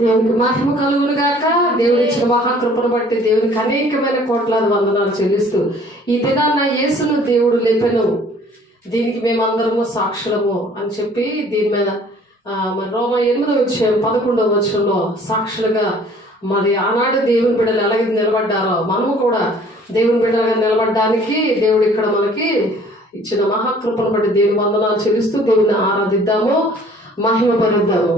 దేవునికి మహిమ కలుగును గాక. దేవుడు ఇచ్చిన మహాకృపను బట్టి దేవునికి అనేకమైన కోట్లాది వందనాలు చెల్లిస్తూ ఈ దినాన్న యేసును దేవుడు లేపెను, దీనికి మేమందరము సాక్షులము అని చెప్పి దీని మీద మరి రోమ 8వ అధ్యాయం 11వ వచనంలో సాక్షులుగా మరి ఆనాడు దేవుని బిడ్డలు ఎలాగ నిలబడ్డారో మనము కూడా దేవుని బిడ్డలుగా నిలబడడానికి దేవుడు ఇక్కడ మనకి ఇచ్చిన మహాకృపను బట్టి దేవుని వందనాలు చెల్లిస్తూ దేవుని ఆరాధిద్దాము, మహిమ పరుద్దాము.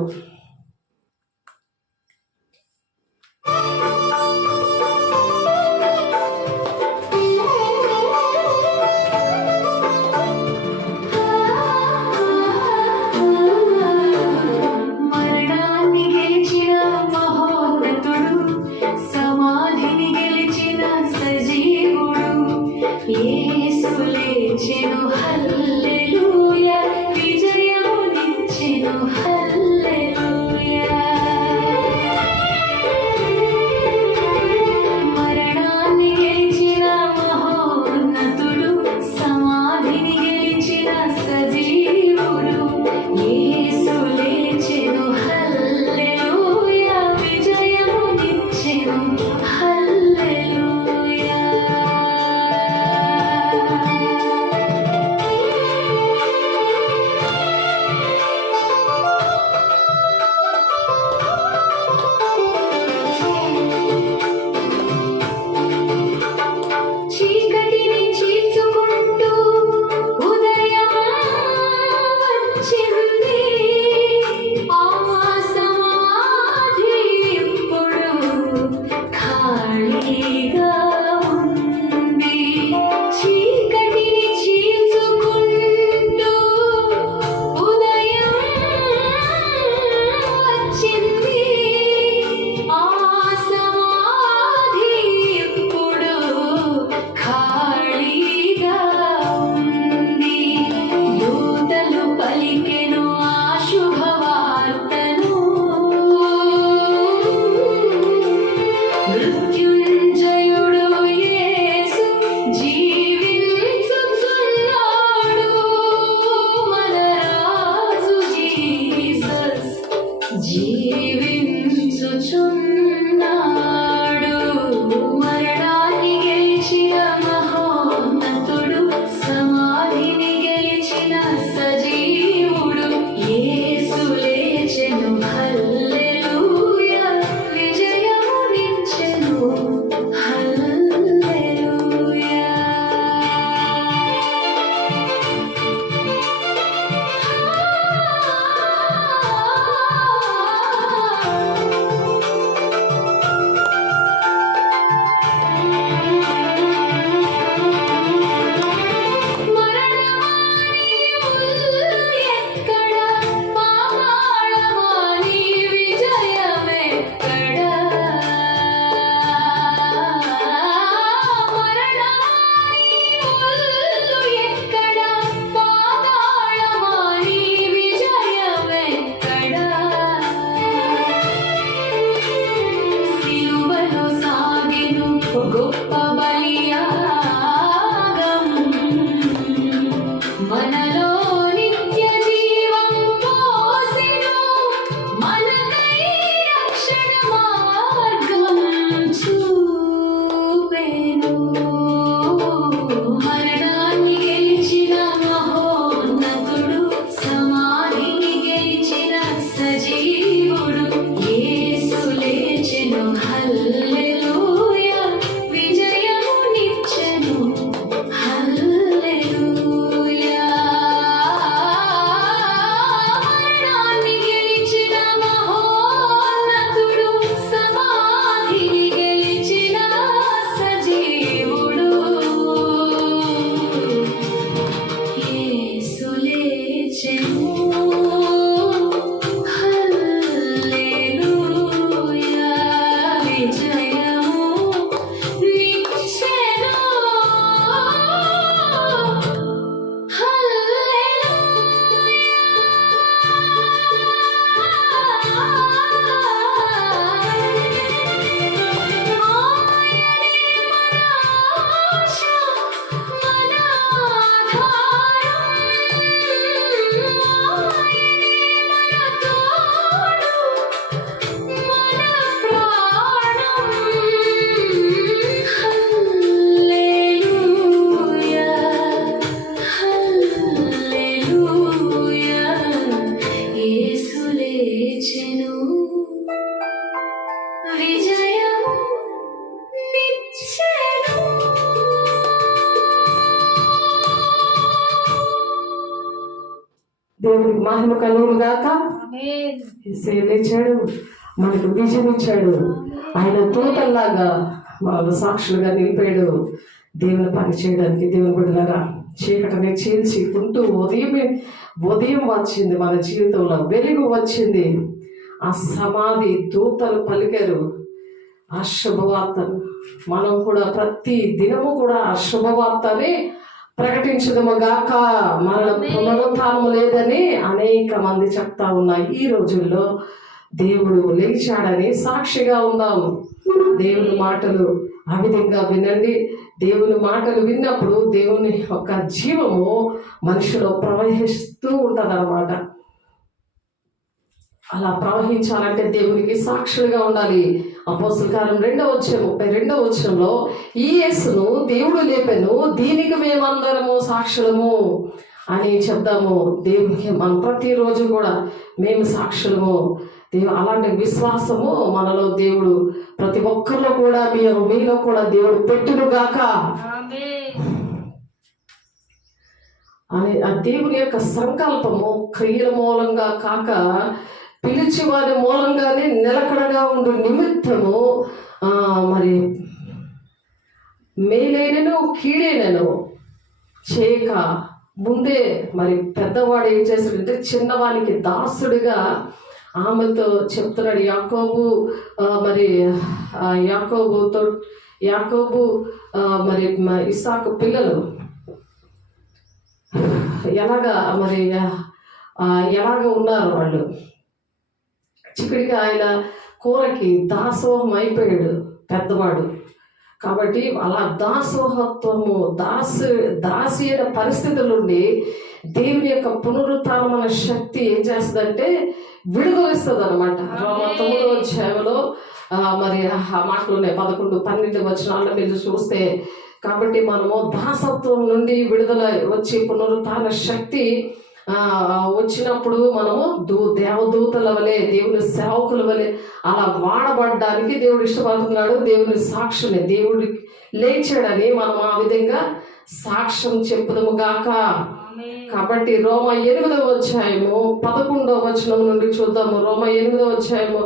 విజయము నిచ్చెను. దేవునికి మహిమ కలుగును గాక. యేసయ్య లేచాడు, మనకు విజయం ఇచ్చాడు. ఆయన తోటల్లాగా మన సాక్షులుగా నిలిపాడు దేవుని పని చేయడానికి. దేవుని బిడ్డలారా, చీకటిని చీల్చుకుంటూ ఉదయం వచ్చింది, మన జీవితంలో వెలుగు వచ్చింది. ఆ సమాధి దూతలు పలికారు ఆ శుభవార్తను. మనం కూడా ప్రతి దినము కూడా ఆ శుభవార్తని ప్రకటించదము గాక. మన పునరుత్థానము లేదని అనేక మంది చెప్తా ఉన్నాయి. ఈ రోజుల్లో దేవుడు లేచాడని సాక్షిగా ఉందాము. దేవుని మాటలు ఆ విధంగా వినండి. దేవుని మాటలు విన్నప్పుడు దేవుని యొక్క జీవము మనిషిలో ప్రవహిస్తూ ఉంటుందన్నమాట. అలా ప్రవహించాలంటే దేవునికి సాక్షులుగా ఉండాలి. అపోస్తల కార్యం 2:32 వచనంలో ఈ యేసును దేవుడు లేపెను, దీనికి మేమందరము సాక్షులము అని చెప్దాము. దేవునికి మనం ప్రతిరోజు కూడా మేము సాక్షులము. అలాంటి విశ్వాసము మనలో దేవుడు ప్రతి ఒక్కరిలో కూడా మీలో కూడా దేవుడు పెట్టునుగాక అని ఆ దేవుని యొక్క సంకల్పము క్రియల మూలంగా కాక పిలిచి వారి మూలంగానే నిలకడగా ఉండు నిమిత్తము మరి మేలైనను కీడైనను చేయక ముందే మరి పెద్దవాడు ఏం చేశాడంటే చిన్నవానికి దాసుడిగా ఆమెతో చెప్తున్నాడు. యాకోబు మరి ఇస్సాకు పిల్లలు ఎలాగ ఉన్నారు వాళ్ళు. చిక్కుడికి ఆయన కూరకి దాసోహం అయిపోయాడు పెద్దవాడు. కాబట్టి అలా దాసోహత్వము దాసి అయిన పరిస్థితుల నుండి దేవుని యొక్క పునరుత్థానం అనే శక్తి ఏం చేస్తుందంటే విడుదలిస్తుంది అనమాట. 9వ అధ్యాయంలో మరి ఆ మాటలున్నాయి. 11-12 వచనాల్లో మీరు చూస్తే, కాబట్టి మనము దాసత్వం నుండి విడుదల వచ్చి పునరుత్థాన శక్తి వచ్చినప్పుడు మనము దేవదూతల వలె దేవుని సేవకుల వలె అలా వాడబడ్డానికి దేవుడు ఇష్టపడుతున్నాడు. దేవుని సాక్షిని దేవుడి లేచాడని మనం ఆ విధంగా సాక్ష్యం చెప్పుదము గాక. కాబట్టి రోమ 8వ అధ్యాయము 11వ వచనం నుండి చూద్దాము. రోమ 8వ అధ్యాయము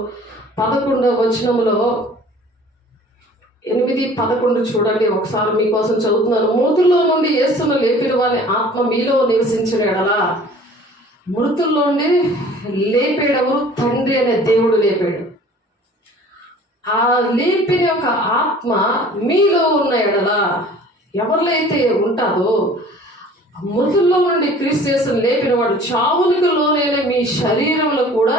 11వ వచనంలో 8-11 చూడండి. ఒకసారి మీకోసం చదువుతున్నాను. మృతుల్లో నుండి యేసును లేపిన వారి ఆత్మ మీలో నివసించిన ఎడలా, మృతుల్లో నుండి లేపేడెవరు? తండ్రి అనే దేవుడు లేపాడు. ఆ లేపిన యొక్క ఆత్మ మీలో ఉన్న ఎడలా, ఎవరిలో అయితే ఉంటుందో, మృతుల్లో నుండి క్రీస్తు యేసును లేపిన వాడు చావునికి లోనైన మీ శరీరంలో కూడా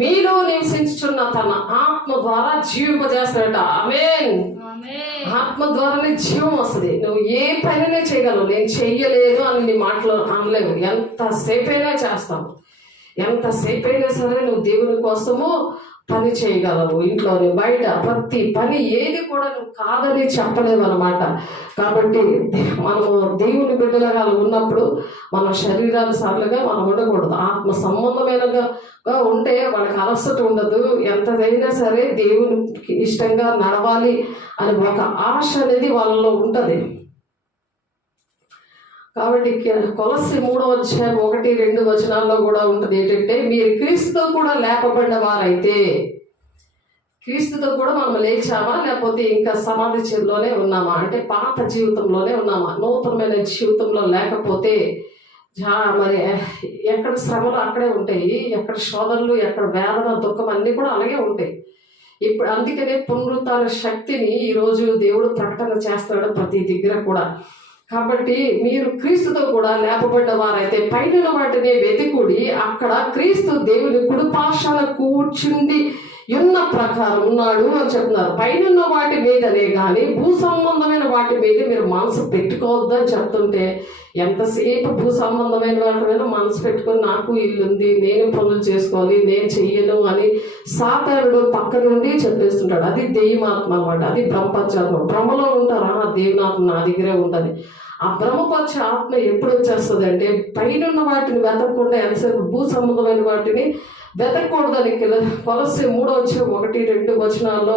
మీలో నివసించుచున్న తన ఆత్మ ద్వారా జీవింపజేస్తాడట. ఆమేన్. ఆత్మ ద్వారానే జీవం వస్తుంది. నువ్వు ఏ పనినే చేయగలవు. నేను చెయ్యలేదు అని నీ మాటలు అనలేవు. ఎంతసేపైనా చేస్తావు. ఎంతసేపైనా సరే నువ్వు దేవుని కోసము పని చేయగలవు. ఇంట్లోని బయట ప్రతి పని ఏది కూడా నువ్వు కాదని చెప్పలేవు అనమాట. కాబట్టి మనము దేవుని బిడ్డలుగా ఉన్నప్పుడు మన శరీరానుసారులుగా మనం ఉండకూడదు. ఆత్మ సంబంధమైనగా ఉంటే వాళ్ళకి అలసట ఉండదు. ఎంతదైనా సరే దేవునికి ఇష్టంగా నడవాలి అని ఒక ఆశ అనేది వాళ్ళలో ఉంటుంది. కాబట్టి కొలస్సీ 3వ అధ్యాయం 1-2 వచనాల్లో కూడా ఉంటుంది ఏంటంటే, మీరు క్రీస్తుతో కూడా లేపబడిన వారైతే, క్రీస్తుతో కూడా మనం లేచామా లేకపోతే ఇంకా సమాధిలోనే ఉన్నామా అంటే పాత జీవితంలోనే ఉన్నామా, నూతనమైన జీవితంలో లేకపోతే మరి ఎక్కడ శ్రమలు అక్కడే ఉంటాయి, ఎక్కడ శోధనలు, ఎక్కడ వేదన, దుఃఖం అన్నీ కూడా అలాగే ఉంటాయి. ఇప్పుడు అందుకనే పునరుత్థాన శక్తిని ఈరోజు దేవుడు ప్రకటన చేస్తాడు ప్రతి దగ్గర కూడా. కాబట్టి మీరు క్రీస్తుతో కూడా లేపబడ్డ వారైతే పైన వాటిని వెతికుడి, అక్కడ క్రీస్తు దేవుని కుడిపార్శ్వాన కూర్చుండి ఉన్న ప్రకారం ఉన్నాడు అని చెప్తున్నారు. పైన వాటి మీదనే కానీ భూ సంబంధమైన వాటి మీద మీరు మనసు పెట్టుకోవద్దని చెప్తుంటే, ఎంతసేపు భూ సంబంధమైన వాటి మీద మనసు పెట్టుకొని నాకు ఇల్లు ఉంది, నేను పనులు చేసుకోవాలి, నేను చెయ్యను అని సాతానుడు పక్క నుండి చెప్పేస్తుంటాడు. అది దెయ్యమాత్మ అనమాట. అది బ్రహ్మచాత్మ. భ్రమలో ఉంటారా దేవునాత్మ నా దగ్గరే ఉంటుంది. ఆ భ్రమపరిచే ఆత్మ ఎప్పుడు వచ్చేస్తుంది అంటే పైన వాటిని వెతకకుండా ఎంతసేపు భూ సంబంధమైన వాటిని వెతకూడదని కొలస్సే 3:1-2 వచనాల్లో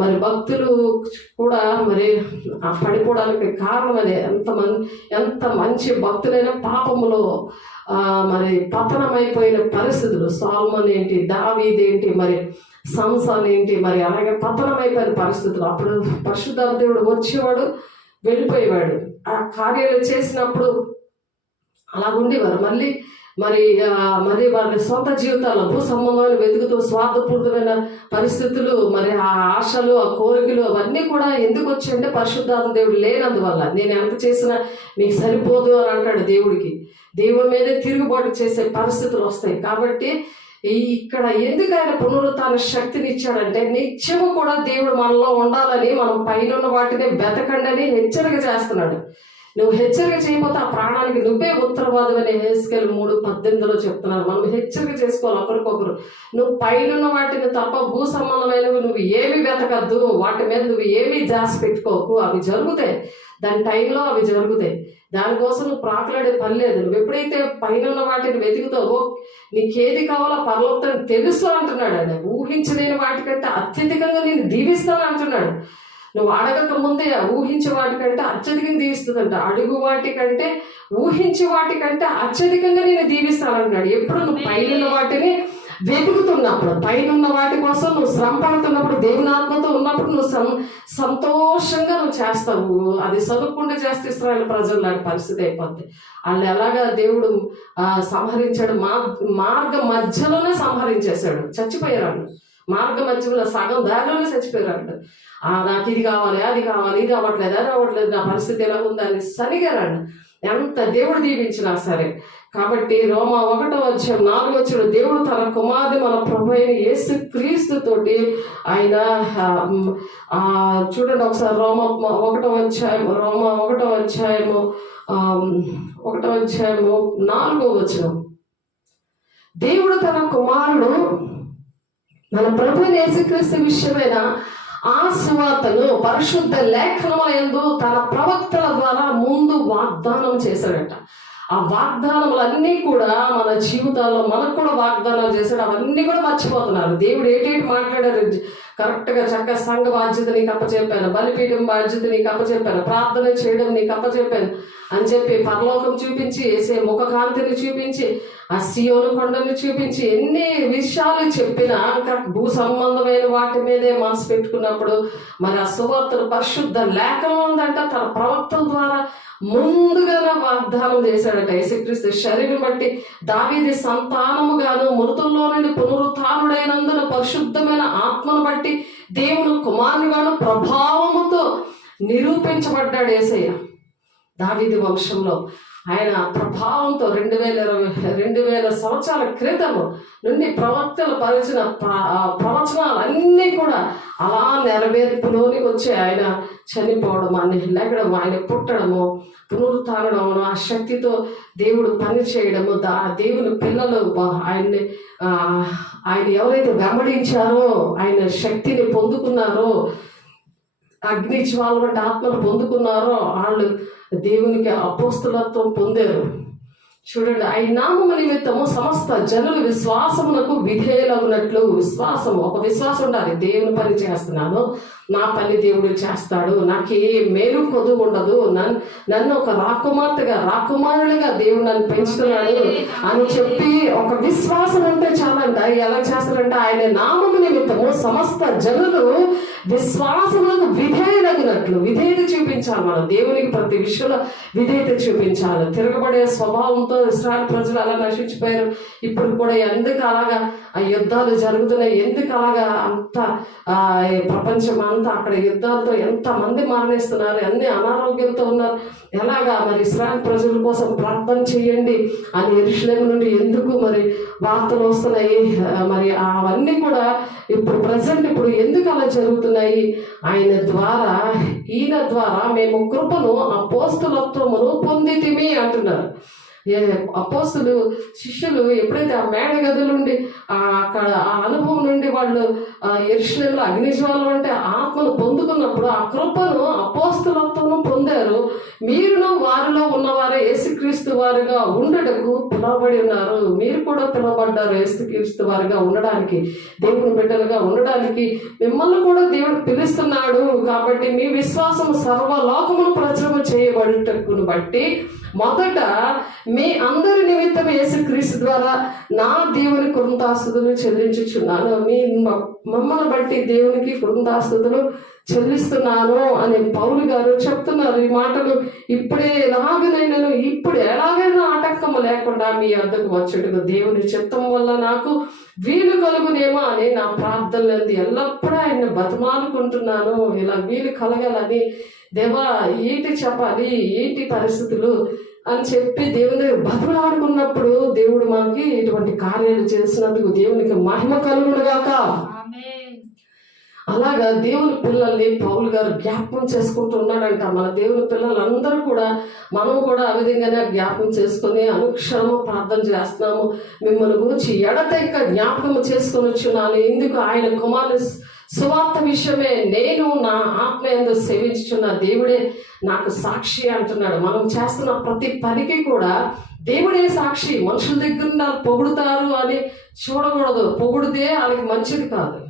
మరి భక్తులు కూడా మరి ఆ పడిపోవడానికి కారణం అదే. ఎంత మంచి భక్తులైన పాపములో మరి పతనమైపోయిన పరిస్థితులు. సొలొమోను ఏంటి, దావీదు ఏంటి, మరి సంసోను ఏంటి, మరి అలాగే పతనమైపోయిన పరిస్థితులు. అప్పుడు పరిశుద్ధాత్మ దేవుడు వచ్చేవాడు, వెళ్ళిపోయేవాడు. ఆ కార్యాలు చేసినప్పుడు అలా ఉండేవారు. మరి వారి సొంత జీవితాల్లో భూ సంబంధమైన వెతుకుతూ స్వార్థపూరితమైన పరిస్థితులు, మరి ఆ ఆశలు, ఆ కోరికలు అవన్నీ కూడా ఎందుకు వచ్చాయంటే పరిశుద్ధాత్మ దేవుడు లేనందువల్ల. నేను ఎంత చేసినా మీకు సరిపోదు అని అంటాడు దేవుడికి. దేవుడి మీదే తిరుగుబాటు చేసే పరిస్థితులు వస్తాయి. కాబట్టి ఇక్కడ ఎందుకు ఆయన పునరుత్థాన శక్తిని ఇచ్చాడంటే నిత్యము కూడా దేవుడు మనలో ఉండాలని, మనం పైన వాటిని బెతకండి అని హెచ్చరిక చేస్తున్నాడు. నువ్వు హెచ్చరిక చేయకపోతే ఆ ప్రాణానికి నువ్వే ఉత్తరవాదం అని హెస్కేలు 3:18 చెప్తున్నారు. మనం హెచ్చరిక చేసుకోవాలి ఒకరికొకరు. నువ్వు పైన వాటిని తప్ప భూ సంబంధమైనవి నువ్వు ఏమి వెతకద్దు, వాటి మీద నువ్వు ఏమీ జాసి పెట్టుకోకు. అవి జరుగుతాయి, దాని టైంలో అవి జరుగుతాయి. దానికోసం నువ్వు ప్రాకులాడే పని లేదు. నువ్వు ఎప్పుడైతే పైన వాటిని వెతుకుతావో నీకేది కావాలో పరలోకం తెలుసు అంటున్నాడు. ఆయన ఊహించలేని వాటికంటే అత్యధికంగా నేను దీవిస్తాను అంటున్నాడు. నువ్వు అడగక ముందే ఊహించే వాటికంటే అత్యధికంగా దీవిస్తుందంట. అడుగు వాటికంటే ఊహించే వాటికంటే అత్యధికంగా నేను దీవిస్తానంటున్నాడు. ఎప్పుడు నువ్వు పైన వాటిని వెతుకుతున్నప్పుడు, పైన వాటి కోసం నువ్వు శ్రమ పడుతున్నప్పుడు, దేవుని ఆత్మతో ఉన్నప్పుడు నువ్వు సంతోషంగా నువ్వు చేస్తావు. అది చదువుకుంటూ చేస్తే ఇశ్రాయేలు ప్రజలు లాంటి పరిస్థితి అయిపోద్ది. వాళ్ళు ఎలాగా దేవుడు సంహరించాడు, మార్గ మధ్యలోనే సంహరించేశాడు. చచ్చిపోయారు. మార్గ మధ్యలో సగం దారిలోనే చచ్చిపోయారు. నాకు ఇది కావాలి, అది కావాలి, ఇది అవ్వట్లేదు, అది అవ్వట్లేదు, నా పరిస్థితి ఎలా ఉందని సరిగారండి. ఎంత దేవుడు దీవించినా సరే. కాబట్టి రోమా 1:4 దేవుడు తన కుమారుని మన ప్రభు అయిన యేసు క్రీస్తు తోటి ఆయన చూడండి ఒకసారి రోమా 1:4 దేవుడు తన కుమారుడు మన ప్రభు అయిన యేసుక్రీస్తు విషయమైన ఆ సువార్తను పరిశుద్ధ లేఖనములందు తన ప్రవక్తల ద్వారా ముందు వాగ్దానం చేశాడట. ఆ వాగ్దానములన్నీ కూడా మన జీవితాల్లో మనకు కూడా వాగ్దానాలు చేశాడు. అవన్నీ కూడా మర్చిపోతున్నారు. దేవుడు ఏంటి మాట్లాడారు, కరెక్ట్గా చక్కగా సంఘ బాధ్యత నీకు అప్పచెప్పాను, బలిపీఠం బాధ్యత నీకు అప్పచెప్పాను, ప్రార్థన చేయడం నీకు అప్పచెప్పాను అని చెప్పి పరలోకం చూపించి, యేసే ముఖకాంతిని చూపించి, ఆ సియోను కొండని చూపించి ఎన్ని విషయాలు చెప్పినా ఇంకా భూ సంబంధమైన వాటి మీదే మనసు పెట్టుకున్నప్పుడు మరి ఆ సువార్తను పరిశుద్ధ లేఖనం ఉందంట తన ప్రవక్తల ద్వారా ముందుగానే వాగ్దానం చేశాడట. యేసుక్రీస్తు శరీరం బట్టి దావీదు సంతానముగాను మృతుల్లో నుండి పునరుత్థానుడైనందున పరిశుద్ధమైన ఆత్మను బట్టి దేవుని కుమారునిగాను ప్రభావముతో నిరూపించబడ్డాడు యేసయ్య. దావీదు వంశంలో ఆయన ప్రభావంతో 2000 సంవత్సరాల క్రితం నుండి ప్రవక్తలు పరిచిన ప్రవచనాలు అన్నీ కూడా అలా నెరవేర్పులోని వచ్చి ఆయన చనిపోవడం, ఆయన లేకడం, ఆయన పుట్టడము, పునరుత్థానము, ఆ శక్తితో దేవుడు పని చేయడము, దేవుని పిల్లలు ఆయన ఎవరైతే వెంబడించారో, ఆయన శక్తిని పొందుకున్నారో, అగ్ని జ్వాల వంటి ఆత్మను పొందుకున్నారో వాళ్ళు దేవునికి అపోస్తులత్వం పొందారు. చూడండి, ఆయన నామము నిమిత్తము సమస్త జనులు విశ్వాసమునకు విధేయులగునట్లు. ఒక విశ్వాసం ఉండాలి. దేవుని పని చేస్తున్నాను, నా పని దేవుడు చేస్తాడు, నాకు ఏ మేలు కొదువు ఉండదు, నన్ను ఒక రాకుమారుడిగా దేవుడు నన్ను పెంచుతున్నాడు అని చెప్పి ఒక విశ్వాసం ఉంటే చాలంట. ఎలా చేస్తారంటే ఆయన నామము నిమిత్తము సమస్త జనులు విశ్వాసములకు విధేయులగినట్లు. విధేయత చూపించాలి. మనం దేవునికి ప్రతి విషయంలో విధేయత చూపించాలి. తిరగబడే స్వభావంతో ఇశ్రాయేలు ప్రజలు అలా నశించిపోయారు. ఇప్పుడు కూడా ఎందుకు అలాగా ఆ యుద్ధాలు జరుగుతున్నాయి, ఎందుకు అలాగా అంత ప్రపంచం అంతా అక్కడ యుద్ధాలతో ఎంత మంది మరణిస్తున్నారు, అన్ని అనారోగ్యంతో ఉన్నారు. ఎలాగా మరి ఇశ్రాయేలు ప్రజల కోసం ప్రార్థన చేయండి అని యెరూషలేము నుండి ఎందుకు మరి వార్తలు వస్తున్నాయి, మరి అవన్నీ కూడా ఇప్పుడు ప్రజెంట్ ఇప్పుడు ఎందుకు అలా జరుగుతున్నాయి? ఈయన ద్వారా మేము కృపను అపోస్తులత్వమును పొందితిమి అంటున్నారు. అపోస్తులు శిష్యులు ఎప్పుడైతే ఆ మేడ గదుల నుండి అక్కడ ఆ అనుభవం నుండి వాళ్ళు యెరూషలేములో అగ్నిజ్వాలలు అంటే ఆత్మను పొందుకున్నప్పుడు ఆ కృపను అపోస్తులత్వము పొందారు. రాశారు, మీరును వారిలో ఉన్నవారే యేసుక్రీస్తు వారుగా ఉండటకు పిలువబడి ఉన్నారు. మీరు కూడా పిలువబడ్డారు యేసుక్రీస్తు వారుగా ఉండడానికి, దేవుని బిడ్డలుగా ఉండడానికి మిమ్మల్ని కూడా దేవుడు పిలుస్తున్నాడు. కాబట్టి మీ విశ్వాసం సర్వలోకమును ప్రచురణ చేయబడుటకును బట్టి మొదట మీ అందరి నిమిత్తం యేసుక్రీస్తు ద్వారా నా దేవుని కృతజ్ఞతాస్తుతులు చెల్లించుచున్నాను. మమ్మల్ని బట్టి దేవునికి కృతజ్ఞతాస్తుతులు చెల్లిస్తున్నాను అని పౌలు గారు చెప్తున్నారు. ఈ మాటలు ఇప్పుడే ఎలాగనైనా ఇప్పుడు ఎలాగైనా ఆటంకము లేకుండా మీ వద్దకు వచ్చేట్టుగా దేవుని చిత్తం వల్ల నాకు వీలు కలుగునేమో అని నా ప్రార్థనలంది ఎల్లప్పుడూ ఆయన బతిమాలుకుంటున్నాను. ఇలా వీలు కలగాలని, దేవా ఏంటి చెప్పాలి, ఏంటి పరిస్థితులు అని చెప్పి దేవుని దగ్గర బతిమాలుకున్నప్పుడు దేవుడు మనకి ఇటువంటి కార్యాలు చేసినందుకు దేవునికి మహిమ కలుగునుగాక. అలాగా దేవుని పిల్లల్ని పౌలు గారు జ్ఞాపకం చేసుకుంటూ ఉన్నాడంట. మన దేవుని పిల్లలందరూ కూడా మనం కూడా ఆ విధంగానే జ్ఞాపకం చేసుకొని అనుక్షణము ప్రార్థన చేస్తున్నాము. మిమ్మల్ని గురించి ఎడతెక్క జ్ఞాపకం చేసుకొని వచ్చున్నాను. ఇందుకు ఆయన కుమారుని సువార్త విషయమే నేను నా ఆత్మయందు సేవించుచున్న దేవుడే నాకు సాక్షి అంటున్నాడు. మనం చేస్తున్న ప్రతి పనికి కూడా దేవుడే సాక్షి. మనుషుల దగ్గర పొగుడుతారు అని చూడకూడదు. పొగుడితే వాళ్ళకి మంచిది కాదు,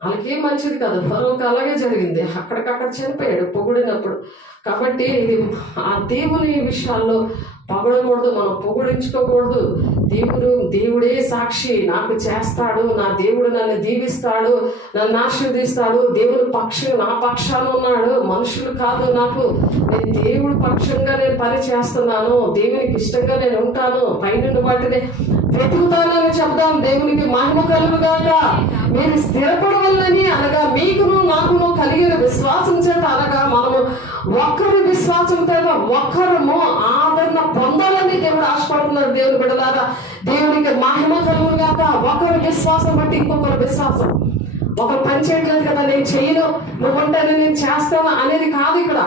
వాళ్ళకేం మంచిది కాదు. ఫరోకి అలాగే జరిగింది, అక్కడికక్కడ చనిపోయాడు పొగిడినప్పుడు. కాబట్టి ఇది ఆ దేవుని విషయాల్లో పొగడకూడదు, మనం పొగిడించుకోకూడదు. దేవుడే సాక్షి, నాకు చేస్తాడు, నా దేవుడు నన్ను దీవిస్తాడు, నన్ను ఆశీర్వదిస్తాడు, దేవుని నా పక్షాన ఉన్నాడు, మనుషులు కాదు. నేను దేవుడి పక్షంగా నేను పని చేస్తున్నాను, దేవునికి ఇష్టంగా నేను ఉంటాను, పైనుండి వాటిని వెతుకుతానని చెప్దాం. దేవునికి మహిమ కలుగుగాక. మీరు స్థిరపడవల్లని అనగా మీకును నాకును కలిగిన విశ్వాసం చేత, అనగా మనము ఒక్కరి విశ్వాసం చేత ఒక్కరము ఆదరణ పొందాలని దేవుడు ఆశపడుతున్నాడు. దేవుని బిడ్డలారా, దేవునికి మహిమ కలుగుగాక. ఒకరి విశ్వాసం బట్టి ఇంకొకరి విశ్వాసం. ఒకరు పని చేయట్లేదు కదా, నేను చేయను, నువ్వుంటేనే నేను చేస్తాను అనేది కాదు. ఇక్కడ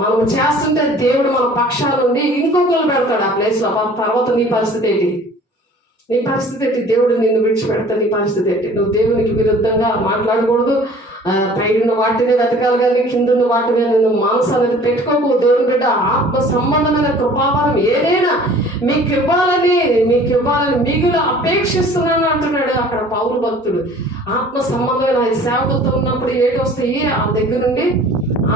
మనం చేస్తుంటే దేవుడు మన పక్షాల నుండి ఇంకొకరు పెడతాడు ఆ ప్లేస్ లో. తర్వాత నీ పరిస్థితి ఏంటి, నీ పరిస్థితి ఏంటి, దేవుడు నిన్ను విడిచిపెడతా, నీ పరిస్థితి ఏంటి. నువ్వు దేవునికి విరుద్ధంగా మాట్లాడకూడదు. పైన వాటిని వెతకాలి కానీ కింద వాటి మీద నువ్వు మనసు అనేది పెట్టుకోకు. దేవుని బిడ్డ ఆత్మ సంబంధమైన కృపావరం ఏదైనా మీకు ఇవ్వాలని మిగులు అపేక్షిస్తున్నాను అంటున్నాడు అక్కడ పౌలు భక్తుడు. ఆత్మ సంబంధమైన సేవకులతో ఉన్నప్పుడు ఏటి వస్తాయి, ఆ దగ్గర నుండి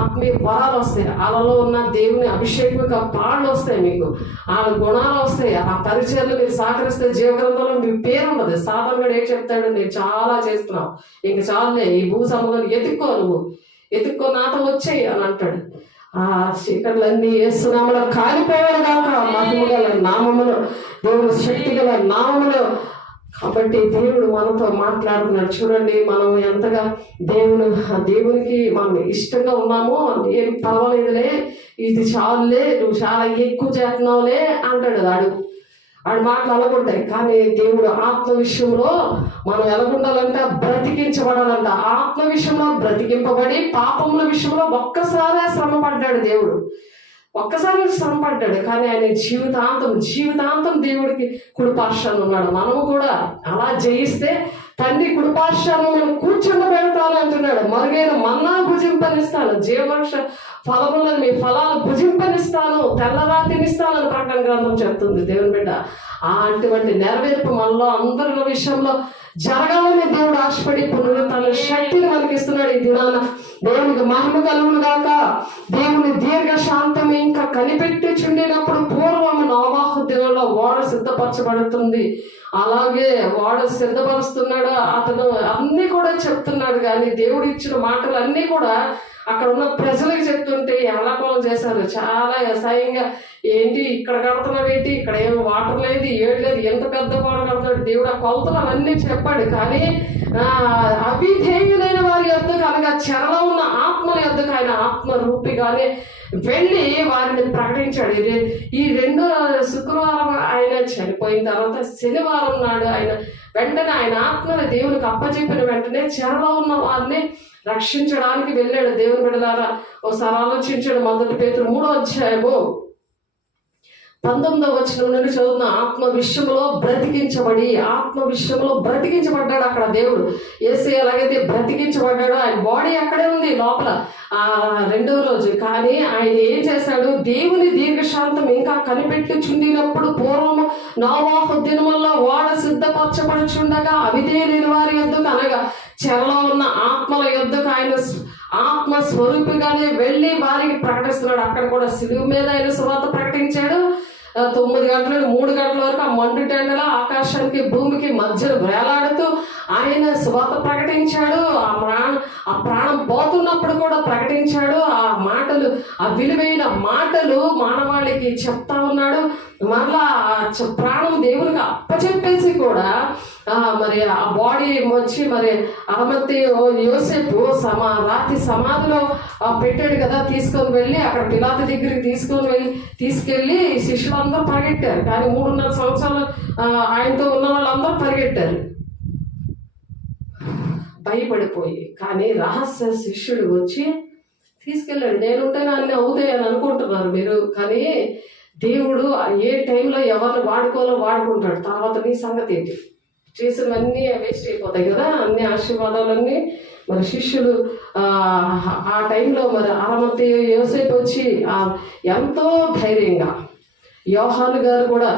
ఆత్మీయ వరాలు వస్తాయి, వాళ్ళలో ఉన్న దేవుని అభిషేకం పాళ్ళు వస్తాయి, మీకు వాళ్ళ గుణాలు వస్తాయి. ఆ పరిచయాలు మీరు సహకరిస్తే జీవగ్రంథంలో మీ పేరు ఉండదు. సాధారణంగా ఏం చెప్తాడు, నేను చాలా చేస్తున్నావు, ఇంక చాలులే, ఈ భూ సంబంధం ఎత్తుక్కో నాతో వచ్చేయి అని అంటాడు. ఆ చీకట్లన్నీ యేసునామములో కాలిపోయాడు కాక, మహిమ గల నామములో, దేవుని శక్తి గల నామములో. కాబట్టి దేవుడు మనతో మాట్లాడుతున్నాడు. చూడండి, మనం ఎంతగా దేవునికి మనం ఇష్టంగా ఉన్నామో, ఏం పర్వాలేదులే, ఇది చాలులే, నువ్వు చాలా ఎక్కువ చేస్తున్నావులే అంటాడు. ఆడు మాటలు అలాగుంటాయి. కానీ దేవుడు ఆత్మ విషయంలో మనం ఎలాగుండాలంట, బ్రతికించబడాలంట. ఆత్మ విషయంలో బ్రతికింపబడి పాపముల విషయంలో ఒక్కసారే శ్రమ పడ్డాడు దేవుడు, ఒక్కసారి శ్రమ పడ్డాడు. కానీ ఆయన జీవితాంతం దేవుడికి కుడిపార్శ్వాన ఉన్నాడు. మనము కూడా అలా జయిస్తే తండ్రి కుడిపార్శ్వాన మనం కూర్చుండబెడతాను అంటున్నాడు. మరుగైన మన్నా భుజింపనిస్తాను, జీవవృక్ష ఫలములను మీ ఫలాలు భుజింపనిస్తాను, తెల్లరాతినిస్తాను అని ప్రకటన గ్రంథం చెప్తుంది. దేవుని బిడ్డ అటువంటి నెరవేర్పు మనలో అందరి విషయంలో జరగాలని దేవుడు ఆశపడి పునరుత్థాన శక్తిని మనకి ఇస్తున్నాడు. ఈ దినాన దేవునికి మహిమ కలుగును గాక. దేవుని దీర్ఘ శాంతం ఇంకా కనిపెట్టి చుండినప్పుడు పూర్వము నోవాహు దినంలో ఓడ సిద్ధపరచబడుతుంది. అలాగే ఓడ సిద్ధపరుస్తున్నాడు అతను, అన్ని కూడా చెప్తున్నాడు. కానీ దేవుడు ఇచ్చిన మాటలు అన్ని కూడా అక్కడ ఉన్న ప్రజలకు చెప్తుంటే ఎలాకోలం చేశారు. చాలా వ్యవసాయంగా, ఏంటి ఇక్కడ కడుతున్నావు, ఏంటి ఇక్కడ ఏం వాటర్ లేదు, ఏడు లేదు, ఎంత పెద్ద వాడ కడుతున్నాడు. దేవుడు ఆ కొలతలు అవన్నీ చెప్పాడు. కానీ అవిధేయులైన వారి యొద్దకు, అనగా చెరలో ఉన్న ఆత్మల యొద్దకు ఆయన ఆత్మరూపిగానే వెళ్ళి వారిని ప్రకటించాడు. ఈ 2 శుక్రవారం ఆయన చనిపోయిన తర్వాత శనివారం నాడు వెంటనే ఆయన ఆత్మని దేవునికి అప్పచెప్పిన వెంటనే చెరలో ఉన్న వారిని రక్షించడానికి వెళ్ళాడు. దేవుని బిడ్డలారా, ఒకసారి ఆలోచించాడు. 1 పేతురు 3వ అధ్యాయము 19వ వచనం నుండి చదువుతున్న, ఆత్మ విషయంలో బ్రతికించబడ్డాడు అక్కడ దేవుడు. యేసు ఎలాగైతే బ్రతికించబడ్డాడో ఆయన బాడీ అక్కడే ఉంది లోపల ఆ 2వ రోజు. కానీ ఆయన ఏం చేశాడు, దేవుని దీర్ఘశాంతం ఇంకా కనిపెట్టుచుండినప్పుడు పూర్వము నోవాహు దినముల్లో ఓడ సిద్ధపరచబడుచుండగా అవిధేయులైన వారి యొద్దకు, అనగా చెరలో ఉన్న ఆత్మల యొద్దకు ఆయన ఆత్మ స్వరూపిగానే వెళ్ళి వారికి ప్రకటిస్తున్నాడు. అక్కడ కూడా సిలువ మీద ఆయన సువార్త ప్రకటించాడు. 9 గంటల నుండి 3 గంటల వరకు ఆ మండు టెండల ఆకాశానికి భూమికి మధ్యలో వేలాడుతూ ఆయన సువార్త ప్రకటించాడు. ఆ ప్రాణం పోతున్నప్పుడు కూడా ప్రకటించాడు. ఆ మాటలు, ఆ విలువైన మాటలు మానవాళికి చెప్తా ఉన్నాడు. మరలా ప్రాణం దేవునికి అప్పచెప్పేసి కూడా మరి ఆ బాడీ వచ్చి మరి అరమతి యోసేపు రాతి సమాధిలో పెట్టాడు కదా, తీసుకొని వెళ్ళి అక్కడ పిలాతు దగ్గరికి తీసుకెళ్ళి శిష్యులందరూ పరిగెట్టారు. కానీ 3.5 సంవత్సరాలు ఆయనతో ఉన్న వాళ్ళందరూ పరిగెట్టారు భయపడిపోయి. కానీ రహస్య శిష్యుడు వచ్చి తీసుకెళ్ళాడు. నేనుంటేనే అన్నీ అవుతాయి అని అనుకుంటున్నారు మీరు, కానీ దేవుడు ఏ టైంలో ఎవరిని వాడుకోవాలో వాడుకుంటాడు. తర్వాత నీ సంగతి ఏంటి, చేసినవన్నీ వేస్ట్ అయిపోతాయి కదా, అన్ని ఆశీర్వాదాలన్నీ. మరి శిష్యులు ఆ టైంలో మరి అరమతి యోసేపు వచ్చి ఎంతో ధైర్యంగా, యోహాను గారు కూడా,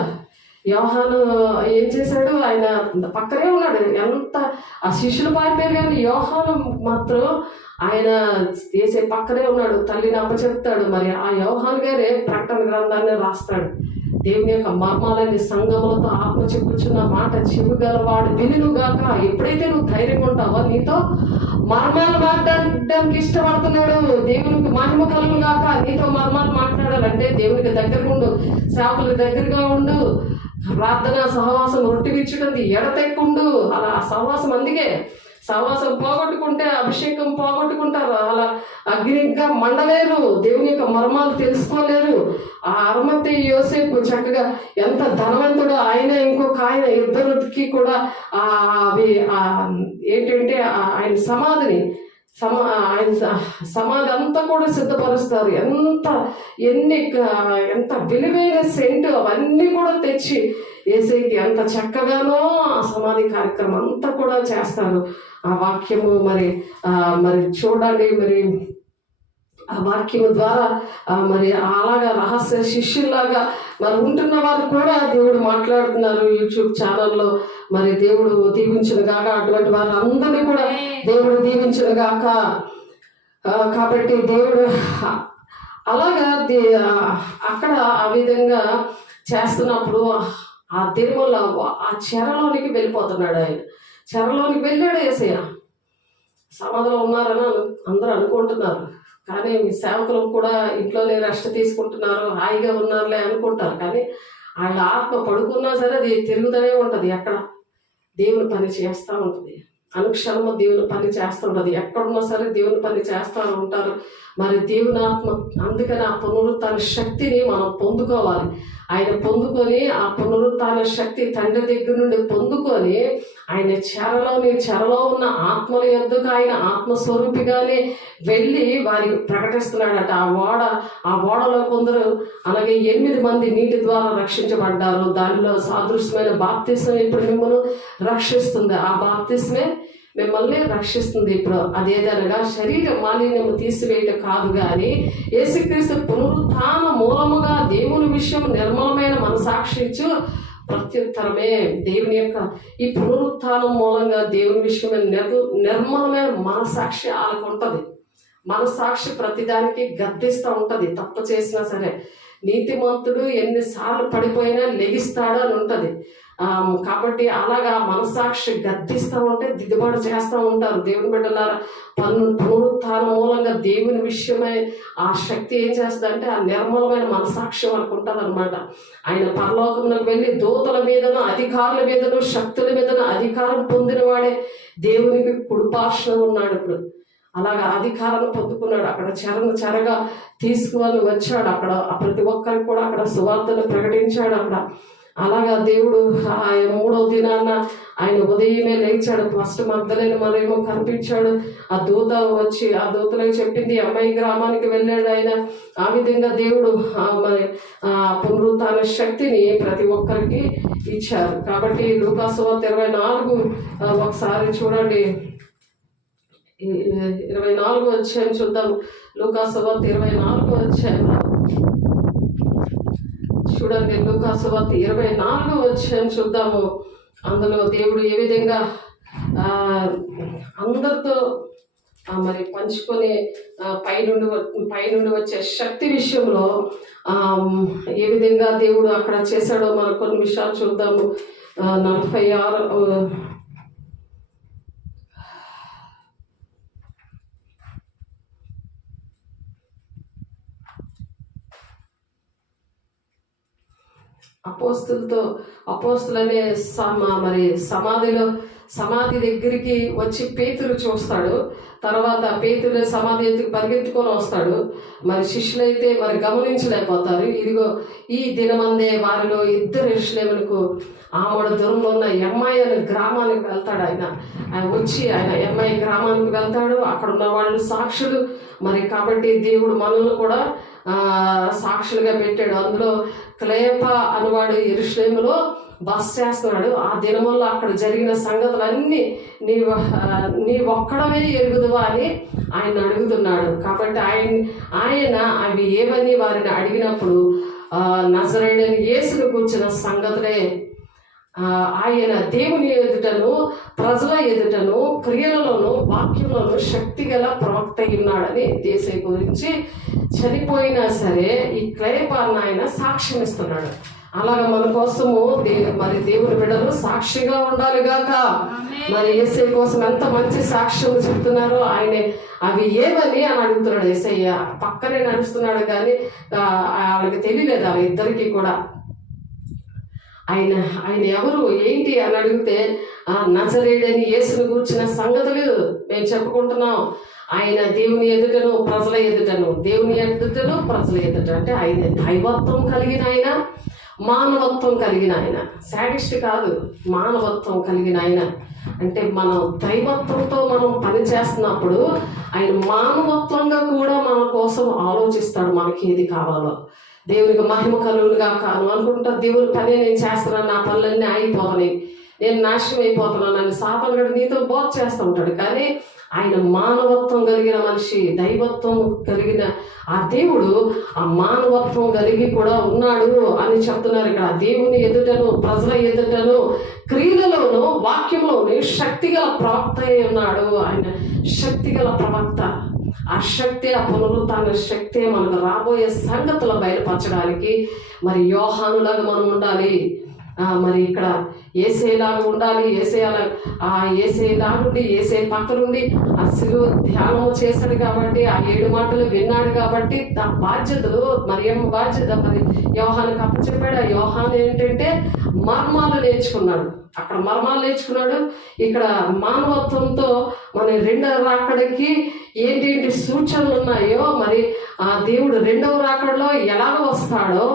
యోహాను ఏం చేశాడు, ఆయన పక్కనే ఉన్నాడు. ఎంత ఆ శిష్యులు పారిపోయారు కానీ యోహాను మాత్రం ఆయన వేసే పక్కనే ఉన్నాడు. తల్లిని అప్పచెప్తాడు. మరి ఆ యోహాను గారే ప్రకటన గ్రంథాన్ని రాస్తాడు. దేవుని యొక్క మర్మాలని సంగములతో ఆత్మ చెప్పుచున్న మాట చెబుగలవాడు వినుగాక. ఎప్పుడైతే నువ్వు ధైర్యంగా ఉంటావో, నీతో మర్మాలు మాట్లాడడానికి ఇష్టపడుతున్నాడు. దేవునికి మహిమ కలుగుగాక. నీతో మర్మాలు మాట్లాడాలంటే దేవునికి దగ్గరగా ఉండు, సేవకులకు దగ్గరగా ఉండు, ప్రార్థన సహవాసం రొట్టివిచ్చుకుంది ఎడతెక్కుండు. అలా సహవాసం, అందుకే సహవాసం పోగొట్టుకుంటే అభిషేకం పోగొట్టుకుంటారు. అలా అగ్నిగా మండలేరు, దేవుని యొక్క మర్మాలు తెలుసుకోలేరు. ఆ అరమతి యోసేపు చక్కగా ఎంత ధనవంతుడు, ఆయన ఇంకొక ఆయన ఇద్దరికి కూడా అవి ఏంటంటే ఆయన సమాధి అంతా కూడా సిద్ధపరుస్తారు. ఎంత విలువైన సెంటు అవన్నీ కూడా తెచ్చి యేసయ్యకి ఎంత చక్కగానో ఆ సమాధి కార్యక్రమం అంతా కూడా చేస్తారు. ఆ వాక్యము మరి చూడండి, మరి ఆ వాక్యము ద్వారా మరి అలాగా రహస్య శిష్యుల్లాగా మరి ఉంటున్న వారు కూడా దేవుడు మాట్లాడుతున్నారు యూట్యూబ్ ఛానల్లో. మరి దేవుడు దీవించిన గాక, అటువంటి వారు అందరినీ కూడా దేవుడు దీవించిన గాక. కాబట్టి దేవుడు అలాగా అక్కడ ఆ విధంగా చేస్తున్నప్పుడు ఆ తిరుమల ఆ చెరలోనికి వెళ్ళిపోతున్నాడు. ఆయన చెరలోనికి వెళ్ళాడు యేసయ్య. సమాధిలో ఉన్నారని అందరూ అనుకుంటున్నారు, కానీ మీ సేవకులు కూడా ఇంట్లోనే రెస్ట్ తీసుకుంటున్నారు, హాయిగా ఉన్నారులే అనుకుంటారు. కానీ వాళ్ళ ఆత్మ పడుకున్నా సరే అది తిరుగుతూనే ఉంటుంది. ఎక్కడ దేవుని పని చేస్తూ ఉంటుంది, అనుక్షణము దేవుని పని చేస్తూ ఉంటుంది. ఎక్కడున్నా సరే దేవుని పని చేస్తూ ఉంటారు. మరి దేవుని ఆత్మ, అందుకని ఆ పునరుత్థాన శక్తిని మనం పొందుకోవాలి. ఆయన పొందుకొని ఆ పునరుత్థాన శక్తి తండ్రి దగ్గర నుండి పొందుకొని ఆయన చెరలో ఉన్న ఆత్మల యొద్దకు ఆయన ఆత్మస్వరూపిగానే వెళ్ళి వారికి ప్రకటిస్తున్నాడట. ఆ ఓడలో కొందరు, అలాగే 8 మంది నీటి ద్వారా రక్షించబడ్డారు. దానిలో సాదృశ్యమైన బాప్తిస్మం ఇప్పుడు మిమ్మల్ని రక్షిస్తుంది. ఆ బాప్తిస్మే మిమ్మల్ని రక్షిస్తుంది. ఇప్పుడు అదేదనగా శరీర మాలిన్యం తీసివేయటం కాదు, కానీ యేసుక్రీస్తు పునరుత్థాన మూలముగా దేవుని విషయం నిర్మలమైన మనసాక్షి ఇచ్చు ప్రత్యుత్తరమే. దేవుని యొక్క ఈ పునరుత్థానం మూలంగా దేవుని విషయమైన నిర్మలమైన మనసాక్షి వాళ్ళకు ఉంటుంది. మనసాక్షి ప్రతిదానికి గద్దిస్తూ ఉంటుంది. తప్పు చేసినా సరే నీతిమంతుడు ఎన్నిసార్లు పడిపోయినా లెగిస్తాడు అని ఉంటుంది. కాబట్టి అలాగా మనసాక్షి గద్దిస్తూ ఉంటే దిద్దుబాటు చేస్తూ ఉంటారు. దేవుని బిడ్డలారా, పునరుత్థానం మూలంగా దేవుని విషయమై ఆ శక్తి ఏం చేస్తుందంటే ఆ నిర్మలమైన మనసాక్షి వాళ్ళకు ఉంటుంది అనమాట. ఆయన పరలోకంలోకి వెళ్ళి దూతల మీదను అధికారుల మీదను శక్తుల మీదను అధికారం పొందిన వాడే దేవునికి కుడిపార్శ్వన ఉన్నాడు. ఇప్పుడు అలాగా అధికారాన్ని పొందుకున్నాడు. అక్కడ చెరగా తీసుకుని వచ్చాడు. అక్కడ ప్రతి ఒక్కరికి కూడా అక్కడ సువార్తను ప్రకటించాడు. అక్కడ అలాగా దేవుడు ఆ 3వ దినాన ఆయన ఉదయమే లేచాడు. ఫస్ట్ మగ్దలేని మరేమో కనిపించాడు. ఆ దూతలకు చెప్పింది, అమ్మాయి గ్రామానికి వెళ్ళాడు ఆయన. ఆ విధంగా దేవుడు మరి పునరుత్థాన శక్తిని ప్రతి ఒక్కరికి ఇచ్చారు. కాబట్టి లూకాసు సువార్త 24 ఒకసారి చూడండి, 24 అధ్యాయం చూద్దాం. లూకాసు సువార్త 24 అధ్యాయంలో చూడండి, లూకాసు సువార్త 24 అధ్యాయం చూద్దాము. అందులో దేవుడు ఏ విధంగా అందరితో మరి పంచుకొని పైనుండి వచ్చే శక్తి విషయంలో ఏ విధంగా దేవుడు అక్కడ చేశాడో మనం కొన్ని విషయాలు చూద్దాము. 46 అపోస్తులనే మరి సమాధి దగ్గరికి వచ్చి పేతురు చూస్తాడు. తర్వాత పేతురు సమాధి ఎత్తుకు పరిగెత్తుకొని వస్తాడు. మరి శిష్యులైతే మరి గమనించలేకపోతారు. ఇదిగో ఈ దినమందే వారిలో 2 యెరూషలేమునకు ఆమడ దూరంలో ఉన్న ఎమ్మాయి అనే గ్రామానికి వెళ్తాడు. ఆయన వచ్చి ఆయన ఎమ్మాయి గ్రామానికి వెళ్తాడు. అక్కడ ఉన్న వాళ్ళు సాక్షులు. మరి కాబట్టి దేవుడు మనల్ని కూడా సాక్షులుగా పెట్టాడు. అందులో క్లేప అనువాడు యెరూషలేములో బస చేస్తున్నాడు. ఆ దినముల్లో అక్కడ జరిగిన సంగతులన్నీ నీ ఒక్కడమే ఎరుగుదువా అని ఆయన అడుగుతున్నాడు. కాబట్టి ఆయన అవి ఏమని వారిని అడిగినప్పుడు నజరేయుడైన యేసును కూర్చున్న సంగతులే ఆయన దేవుని ఎదుటను ప్రజల ఎదుటను క్రియలలోను వాక్యంలోను శక్తి గల ప్రవక్త ఉన్నాడని దేశం గురించి చనిపోయినా సరే ఈ క్లేపాన్ని ఆయన సాక్ష్యం ఇస్తున్నాడు. అలాగా మన కోసము మరి దేవుని బిడ్డలు సాక్షిగా ఉండాలి గాక. మరి యేసయ్య కోసం ఎంత మంచి సాక్ష్యం చెప్తున్నారో ఆయన అవి ఏమని అని అడుగుతున్నాడు. యేసయ్య పక్కనే నడుస్తున్నాడు కానీ వాళ్ళకి తెలియలేదు ఆ ఇద్దరికి కూడా ఆయన ఎవరు ఏంటి అని అడిగితే నజరేయుడని యేసును కూర్చున్న సంగతులు మేము చెప్పుకుంటున్నాం. ఆయన దేవుని ఎదుటను ప్రజల ఎదుటను అంటే ఆయన దైవత్వం కలిగిన ఆయన, మానవత్వం కలిగిన ఆయన. శాడిస్ట్ కాదు, మానవత్వం కలిగిన ఆయన. అంటే మనం దైవత్వంతో మనం పనిచేస్తున్నప్పుడు ఆయన మానవత్వంగా కూడా మన కోసం ఆలోచిస్తాడు. మనకి ఏది కావాలో. దేవునికి మహిమ కలుగులుగా కాను అనుకుంటా దేవుని పని నేను చేస్తున్నాను, నా పనులన్నీ ఆగిపోతున్నాయి, నేను నాశనం అయిపోతున్నాను అని సాతానుడు నీతో బోధ చేస్తూ ఉంటాడు. కానీ ఆయన మానవత్వం కలిగిన మనిషి, దైవత్వం కలిగిన ఆ దేవుడు ఆ మానవత్వం కలిగి కూడా ఉన్నాడు అని చెప్తున్నారు ఇక్కడ. దేవుని ఎదుటను ప్రజల ఎదుటను క్రియలలోను వాక్యంలోను శక్తిగల ప్రవక్త ఉన్నాడు. ఆయన శక్తిగల ప్రవక్త. ఆ శక్తి, ఆ పునరుత్థాన శక్తి మనకు రాబోయే సంగతులు బయలుపరచడానికి మరి యోహానులాగా మనం ఉండాలి. మరి ఇక్కడ యేసేలాగా ఉండాలి. యేసేలాగుండి యేసే పక్కనుండి ఆ శిలువ ధ్యానం చేశాడు కాబట్టి, ఆ 7 మాటలు విన్నాడు కాబట్టి ఆ బాధ్యతలు మరి ఏం బాధ్యత మరి యోహానుకి అప్పచెప్పాడు. ఆ యోహాను ఏంటంటే మర్మాలు నేర్చుకున్నాడు. అక్కడ మర్మాలు నేర్చుకున్నాడు. ఇక్కడ మానవత్వంతో మన 2వ రాకడికి ఏంటి సూచనలు ఉన్నాయో, మరి ఆ దేవుడు 2వ రాకడలో ఎలాగ వస్తాడో,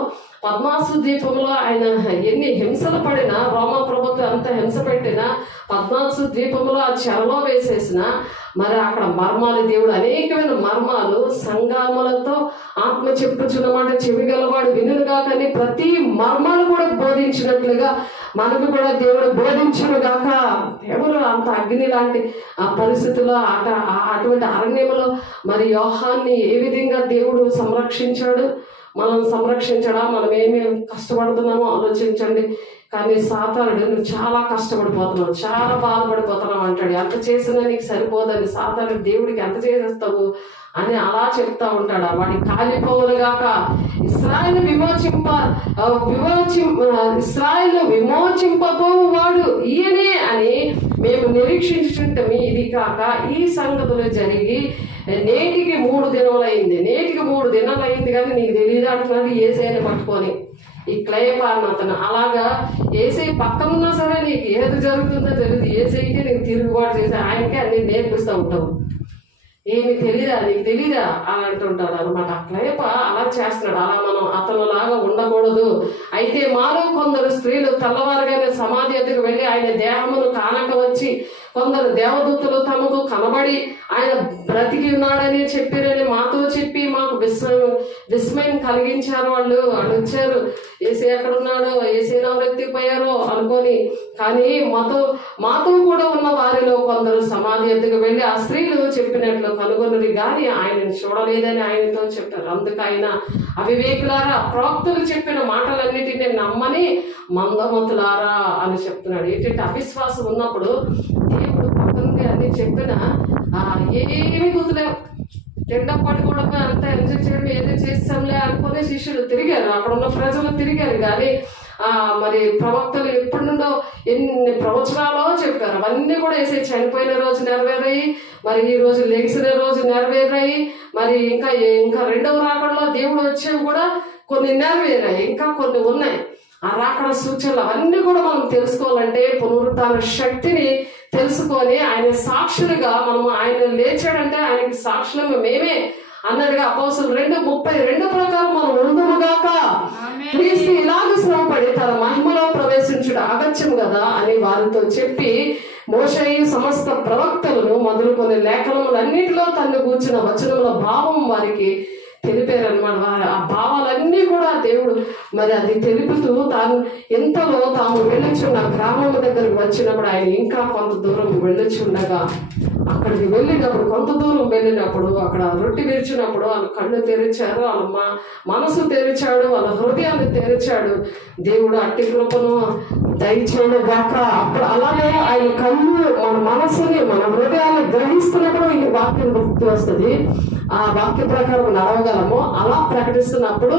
పద్మాసు ద్వీపంలో ఆయన ఎన్ని హింసలు పడినా, రోమా ప్రభుత్వం అంత హింస పెట్టినా, పద్మాసు ద్వీపంలో ఆ చెరలో వేసేసిన మరి అక్కడ మర్మాలు దేవుడు అనేకమైన మర్మాలు సంగములతో ఆత్మ చెప్పుచున్నమాట చెవిగలవాడు వినుగా కానీ ప్రతి మర్మాలు కూడా బోధించినట్లుగా మనకు కూడా దేవుడు బోధించును గాక. ఎవరు అంత అగ్ని లాంటి ఆ పరిస్థితుల్లో అటువంటి అరణ్యంలో మరి యోహాన్ని ఏ విధంగా దేవుడు సంరక్షించాడు. మనం సంరక్షించడా, మనం ఏమి కష్టపడుతున్నామో ఆలోచించండి. కానీ సాతానుడు నువ్వు చాలా కష్టపడిపోతున్నావు, చాలా బాధపడిపోతున్నావు అంటాడు. ఎంత చేసినా నీకు సరిపోదని సాతానుడు దేవుడికి ఎంత చేసేస్తావు అని అలా చెప్తా ఉంటాడు. వాడి కాలిపోవులుగాక ఇశ్రాయేలు విమోచింపబోవు వాడు ఈయనే అని మేము నిరీక్షించుంటాము. ఇది కాక ఈ సంగతులు జరిగి నేటికి 3 దినములైంది. నేటికి 3 దినాలైంది కానీ నీకు తెలియదు అంటున్నాడు. యేసయ్యని పట్టుకొని ఈ క్లయపాన్ అతను అలాగా యేసయ్య పక్కన ఉన్నా సరే నీకు ఏది జరుగుతుందో తెలియదు. యేసయ్యకే నీకు తిరుగుబాటు చేసి ఆయనకే అన్ని నేర్పిస్తూ ఉంటావు. ఏమి తెలీదా, నీకు తెలీదా అని అంటుంటాడు అనమాట. క్లయప అలా చేస్తున్నాడు. అలా మనం అతనులాగా ఉండకూడదు. అయితే మాలో కొందరు స్త్రీలు తెల్లవారుగానే సమాధి ఎదుగు వెళ్ళి ఆయన దేహమును కానక వచ్చి, కొందరు దేవదూతలు తమకు కనబడి ఆయన బ్రతికి ఉన్నాడని చెప్పారని మాతో చెప్పి మాకు విస్మయం కలిగించారు. వాళ్ళు వచ్చారు, ఏసీ ఎక్కడున్నాడో, ఏసీనా ఎత్తిపోయారో అనుకొని. కానీ మాతో కూడా ఉన్న వారిలో కొందరు సమాధి ఎద్దుకు వెళ్ళి ఆ స్త్రీలు చెప్పినట్లు కనుగొనుడి గాని ఆయనను చూడలేదని ఆయనతో చెప్పారు. అందుకు ఆయన, అవివేకులారా, ప్రవక్తలు చెప్పిన మాటలన్నిటిని నమ్మని మందమతులారా అని చెప్తున్నాడు. ఏంటంటే అవిశ్వాసం ఉన్నప్పుడు దేవుడు పక్కనుండి అన్ని చెప్పిన ఏమీ గుర్తులేవు. రెండప్పటి కూడా అంత ఎంజాయ్ చేయడం ఏదో చేస్తాంలే అనుకునే శిష్యులు తిరిగారు, అక్కడ ఉన్న ప్రజలు తిరిగారు. కానీ మరి ప్రవక్తలు ఎప్పటి నుండో ఎన్ని ప్రవచనాలో చెప్పారు. అవన్నీ కూడా వేసే చనిపోయిన రోజు నెరవేరాయి, మరి ఈ రోజు లెగిసిన రోజు నెరవేరాయి, మరి ఇంకా రెండవ రాకడలో దేవుడు వచ్చేవి కూడా కొన్ని నెరవేరాయి, ఇంకా కొన్ని ఉన్నాయి. ఆ రాకడ సూచనలు అవన్నీ కూడా మనం తెలుసుకోవాలంటే పునరుత్థాన శక్తిని తెలుసుకొని ఆయన సాక్షులుగా మనము, ఆయన లేచాడంటే ఆయనకి సాక్షులు మేమే అన్నట్టుగా అపోస్తలులు 2:32 ప్రకారం మనం ఉండుగాక. క్రీస్తు ఇలాగ శ్రమపడి తన మహిమలో ప్రవేశించుట అగత్యం కదా అని వారితో చెప్పి, మోషే సమస్త ప్రవక్తలను మొదలుకొని లేఖనములన్నిటిలో తను కూర్చున్న వచనముల భావం వారికి తెలిపారనమాట. ఆ భావాలన్నీ కూడా దేవుడు మరి అది తెలుపుతూ తాను ఎంతలో తాము వెళ్ళుచున్న గ్రామం దగ్గరకు వచ్చినప్పుడు ఆయన ఇంకా కొంత దూరం వెళ్ళుచుండగా, అక్కడికి వెళ్ళినప్పుడు కొంత దూరం వెళ్ళినప్పుడు అక్కడ రొట్టె విరిచినప్పుడు వాళ్ళ కళ్ళు తెరిచారు, వాళ్ళ మనసు తెరిచాడు, వాళ్ళ హృదయాన్ని తెరిచాడు. దేవుడు అట్టి కృపను దయచేయడం గాక. అప్పుడు అలాగే ఆయన కళ్ళు మన మనసుని మన హృదయాన్ని గ్రహిస్తున్నప్పుడు ఈ వాక్యం గుర్తు వస్తుంది. ఆ వాక్య ప్రకారం నడవగలము. అలా ప్రకటిస్తున్నప్పుడు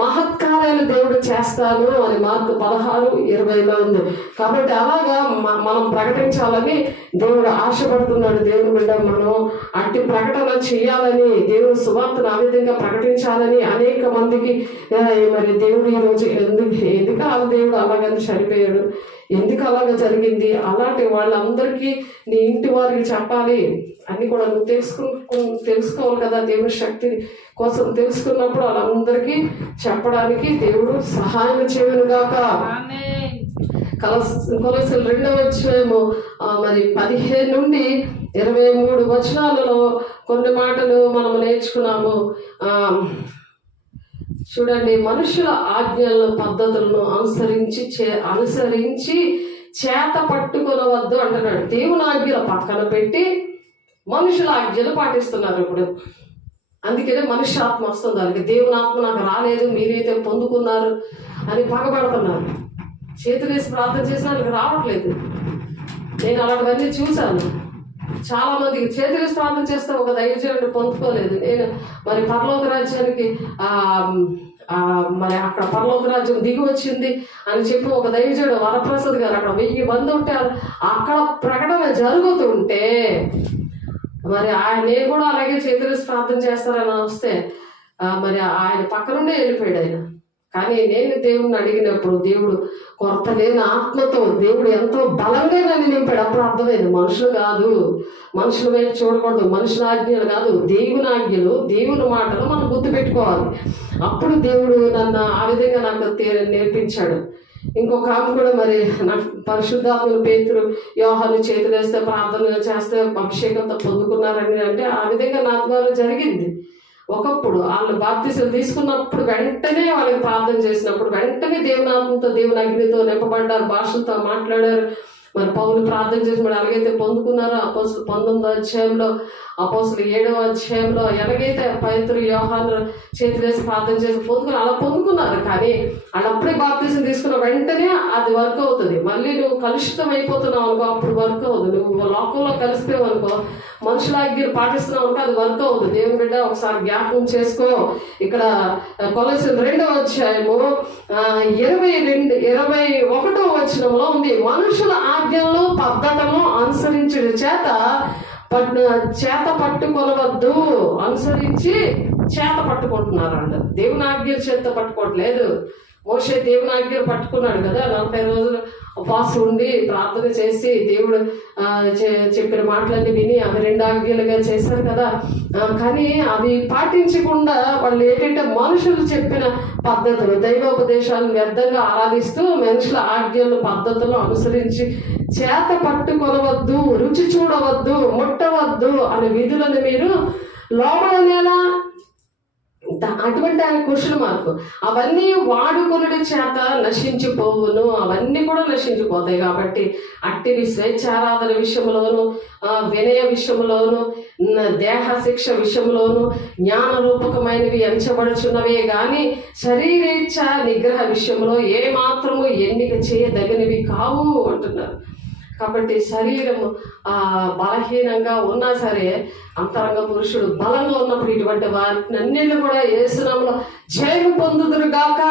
మహత్కార్యాలు దేవుడు చేస్తాను అని మార్కు 16:20 ఉంది. కాబట్టి అలాగా మనం ప్రకటించాలని దేవుడు ఆశపడుతున్నాడు. దేవుని బిడ్డ మనం అట్టి ప్రకటన చేయాలని, దేవుడు సువార్తను ఆ విధంగా ప్రకటించాలని అనేక మందికి మరి దేవుడు ఈరోజు ఎందుకు దేవుడు అలాగని చనిపోయాడు, ఎందుకు అలాగ జరిగింది, అలాంటి వాళ్ళందరికీ నీ ఇంటి వారికి చెప్పాలి అని కూడా నువ్వు తెలుసుకోవాలి కదా. దేవుని శక్తి కోసం తెలుసుకున్నప్పుడు వాళ్ళందరికీ చెప్పడానికి దేవుడు సహాయం చేయను గాక. కొలస్సీలు 2వ అధ్యాయము మరి 15 నుండి 23 వచనాలలో కొన్ని మాటలు మనం నేర్చుకున్నాము. చూడండి, మనుషుల ఆజ్ఞలను పద్ధతులను అనుసరించి చేత పట్టుకొనవద్దు అంటున్నాడు. దేవుని ఆజ్ఞలు పక్కన పెట్టి మనుషుల ఆజ్ఞలు పాటిస్తున్నారు ఇప్పుడు. అందుకనే మనిషి ఆత్మ వస్తుంది దానికి. దేవుని ఆత్మ నాకు రాలేదు, మీరైతే పొందుకున్నారు అని పగబడుతున్నారు. చేతులు వేసి ప్రార్థన చేసిన వాళ్ళకి రావట్లేదు. నేను అలాంటివన్నీ చూశాను. చాలా మందికి చేతులు వేసి ప్రార్థన చేస్తే ఒక దైవజనుడు పొందుకోలేదు. నేను మరి పరలోక రాజ్యానికి మరి అక్కడ పరలోక రాజ్యం దిగి వచ్చింది అని చెప్పి ఒక దైవజనుడు వరప్రసాద్ గారు అక్కడ 1000 మంది ఉంటారు, అక్కడ ప్రకటన జరుగుతుంటే మరి నేను కూడా అలాగే చేతులు ప్రార్థన చేస్తారని వస్తే మరి ఆయన పక్క నుండే వెళ్ళిపోయాడు ఆయన. కానీ నేను దేవుడిని అడిగినప్పుడు దేవుడు కొరత లేని ఆత్మతో దేవుడు ఎంతో బలంగా నన్ను నింపాడు. అప్పుడు అర్థమైంది, మనుషులు కాదు, మనుషుల వైపు చూడకూడదు, మనుషుల ఆజ్ఞలు కాదు, దేవుని ఆజ్ఞలు, దేవుని మాటలు మనం గుర్తుపెట్టుకోవాలి. అప్పుడు దేవుడు నన్ను ఆ విధంగా నాకు నేర్పించాడు. ఇంకొక ఆమె కూడా మరి నాకు పరిశుద్ధాత్మలు పేతురు యోహాను చేతులు వేస్తే ప్రార్థన చేస్తే అభిషేకంతో పొందుకున్నారని అంటే ఆ విధంగా నా ద్వారా జరిగింది. ఒకప్పుడు వాళ్ళు బాప్తిసం తీసుకున్నప్పుడు వెంటనే వాళ్ళకి ప్రార్థన చేసినప్పుడు వెంటనే దేవునాత్మతో దేవుని అగ్నితో నింపబడ్డారు, భాషలతో మాట్లాడారు. మరి పౌలు ప్రార్థన చేసి మరి ఎలాగైతే పొందుకున్నారో అపోస్తులు 19వ అధ్యాయంలో, అపోస్తులు 7వ అధ్యాయంలో ఎలాగైతే పేతురు యోహాను చేతులేసి ప్రార్థన చేసి అలా పొందుకున్నారు. కానీ వాళ్ళు అప్పుడే బాప్తిసం తీసుకున్న వెంటనే అది వర్క్ అవుతుంది. మళ్ళీ నువ్వు కలుషితం అయిపోతున్నావు అనుకో, అప్పుడు వర్క్ అవుతుంది. నువ్వు లోకంలో కలిసిపోయావు అనుకో, మనుషుల ఆజ్ఞలు పాటిస్తున్నావు అనుకో, అది వర్క్ అవుతుంది. దేవుని బిడ్డ ఒకసారి జ్ఞాపకం చేసుకో. ఇక్కడ కొలస్సీలు 2వ అధ్యాయము 21వ వచనంలో ఉంది, మనుషుల ఆజ్ఞలను పద్ధతులను అనుసరించుట చేత పట్టుకొనవద్దు. అనుసరించి చేత పట్టుకుంటున్నారు అంట. దేవుని ఆజ్ఞలు చేత పట్టుకోవట్లేదు, మోషే దేవుని ఆజ్ఞలు పట్టుకున్నాడు కదా, 40 రోజులు ఉపవాసం ఉండి ప్రార్థన చేసి దేవుడు చెప్పిన మాటలన్నీ విని అవి 2 ఆజ్ఞలుగా చేశారు కదా. కానీ అవి పాటించకుండా వాళ్ళు ఏంటంటే మనుషులు చెప్పిన పద్ధతులు, దైవోపదేశాలను వ్యర్థంగా ఆరాధిస్తూ మనుషుల ఆజ్ఞలు పద్ధతులు అనుసరించి చేత పట్టుకొనవద్దు, రుచి చూడవద్దు, ముట్టవద్దు అనే విధులను మీరు లోబడనేలా, అటువంటి ఆయన క్వశ్చన్ మార్క్. అవన్నీ వాడుకొనుడి చేత నశించిపోవును, అవన్నీ కూడా నశించిపోతాయి. కాబట్టి అట్టివి స్వేచ్ఛారాధన విషయంలోను, వినయ విషయంలోను, దేహ శిక్ష విషయంలోను జ్ఞానరూపకమైనవి ఎంచబడుచున్నవే గాని శరీరేచ్ఛ నిగ్రహ విషయంలో ఏ మాత్రము ఎన్నిక చేయదగినవి కావు అంటున్నారు. కాబట్టి శరీరము బలహీనంగా ఉన్నా సరే అంతరంగ పురుషుడు బలంగా ఉన్నప్పుడు ఇటువంటి వాటినన్నిళ్ళు కూడా యేసునామములో జయము పొందుదురుగాక.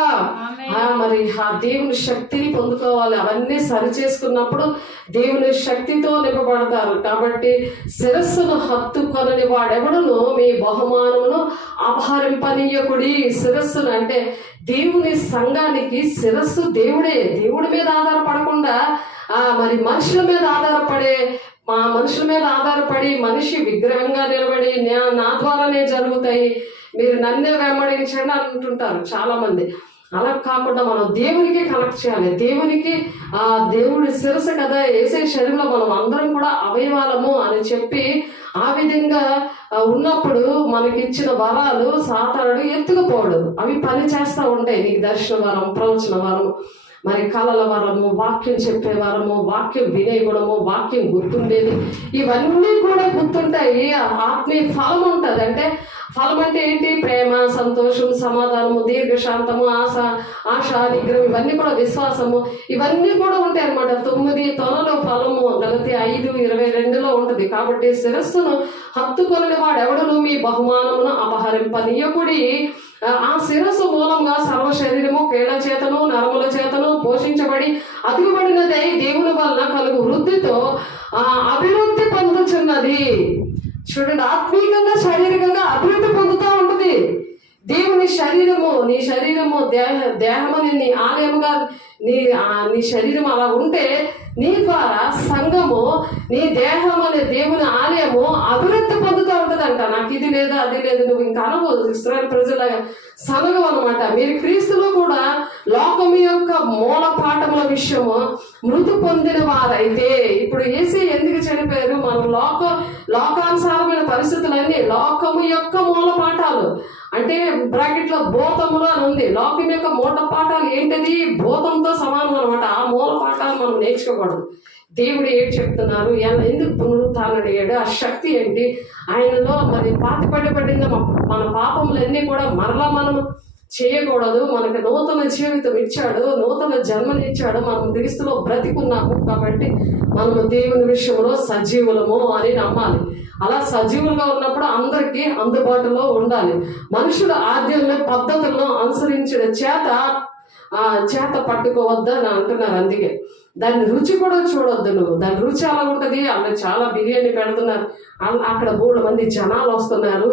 మరి ఆ దేవుని శక్తిని పొందుకోవాలి. అవన్నీ సరి చేసుకున్నప్పుడు దేవుని శక్తితో నింపబడతారు. కాబట్టి శిరస్సును హత్తుకొనని వాడెవడును మీ బహుమానమును అపహరింపనీయకుడి. శిరస్సును అంటే దేవుని సంఘానికి శిరస్సు దేవుడే. దేవుడి మీద ఆధారపడకుండా మరి మనుషుల మీద ఆధారపడి మనిషి విగ్రహంగా నిలబడి నా ద్వారానే జరుగుతాయి, మీరు నన్నే వెంబడించండి అంటుంటారు చాలా మంది. అలా కాకుండా మనం దేవునికి కనెక్ట్ చేయాలి. దేవుడి శిరస్సు కదా, వేసే శరీరంలో మనం అందరం కూడా అవయవాలము అని చెప్పి ఆ విధంగా ఉన్నప్పుడు మనకిచ్చిన వరాలు సాతానుడు ఎత్తుకుపోవడు. అవి పని చేస్తూ ఉంటాయి. నీకు దర్శన వరం, ప్రవచన వరం, మరి కళల వరము, వాక్యం చెప్పే వరము, వాక్యం వినే గుణము, వాక్యం గుర్తుండేది, ఇవన్నీ కూడా గుర్తుంటాయి. ఆత్మీయ ఫలం ఉంటుంది. అంటే ఫలం అంటే ఏంటి? ప్రేమ, సంతోషం, సమాధానము, దీర్ఘశాంతము, ఆశ, నిగ్రహం, ఇవన్నీ కూడా విశ్వాసము, ఇవన్నీ కూడా ఉంటాయి అన్నమాట. 9 తొనలు ఫలము గలతీ 5:22 ఉంటుంది. కాబట్టి శిరస్సును హత్తుకొనని వాడెవడును మీ బహుమానమును అపహరింపనీయకుడి. ఆ శిరస్సు మూలంగా సర్వ శరీరము కీళ్ల చేతను నరముల చేతను పోషించబడి అదుగుబడినదై దేవుని వలన కలుగు వృద్ధితో అభివృద్ధి పొందుతున్నది. చూడండి, ఆత్మీయంగా శారీరకంగా అభివృద్ధి పొందుతూ ఉంటుంది. దేవుని శరీరము, నీ శరీరము దేహమని నీ ఆలయముగా నీ శరీరం అలా ఉంటే నీ ద్వారా సంఘము, నీ దేహం అనే దేవుని ఆలయము అభివృద్ధి పొందుతూ ఉంటుందంట. నాకు ఇది లేదు అది లేదు నువ్వు ఇంకా అనుభవం. ఇశ్రాయేలు ప్రజల సంఘం అనమాట. మీరు క్రీస్తులో కూడా లోకము యొక్క మూల పాఠముల విషయము మృతి పొందిన వారైతే, ఇప్పుడు యేసే ఎందుకు చనిపోయారు? మనం లోకానుసారమైన పరిస్థితులన్నీ లోకము యొక్క మూల పాఠాలు అంటే బ్రాకెట్లో భూతములు అని ఉంది. లోకం యొక్క మూల పాఠాలు ఏంటిది? భూతంతో సమానం అనమాట. ఆ మూల పాఠాలు మనం నేర్చుకోకూడదు. దేవుడు ఏం చెప్తున్నారు, ఎందుకు పునరుత్థానుడయ్యాడు, ఆ శక్తి ఏంటి ఆయనలో, మరి పాతిపడిన మన పాపములన్నీ కూడా మరలా మనం చేయకూడదు. మనకు నూతన జీవితం ఇచ్చాడు, నూతన జన్మనిచ్చాడు, మనం క్రీస్తులో బ్రతికున్నాము. కాబట్టి మనము దేవుని విషయంలో సజీవులము అని నమ్మాలి. అలా సజీవులుగా ఉన్నప్పుడు అందరికీ అందుబాటులో ఉండాలి. మనుషుల ఆజ్ఞలను పద్ధతులను అనుసరించిన చేత పట్టుకోవద్దని అంటున్నారు. అందుకే దాని రుచి కూడా చూడొద్దు నువ్వు. దాని రుచి అలా ఉంటుంది. అలా చాలా బిర్యానీ పెడుతున్నారు, అక్కడ బోళ్ళు మంది జనాలు వస్తున్నారు,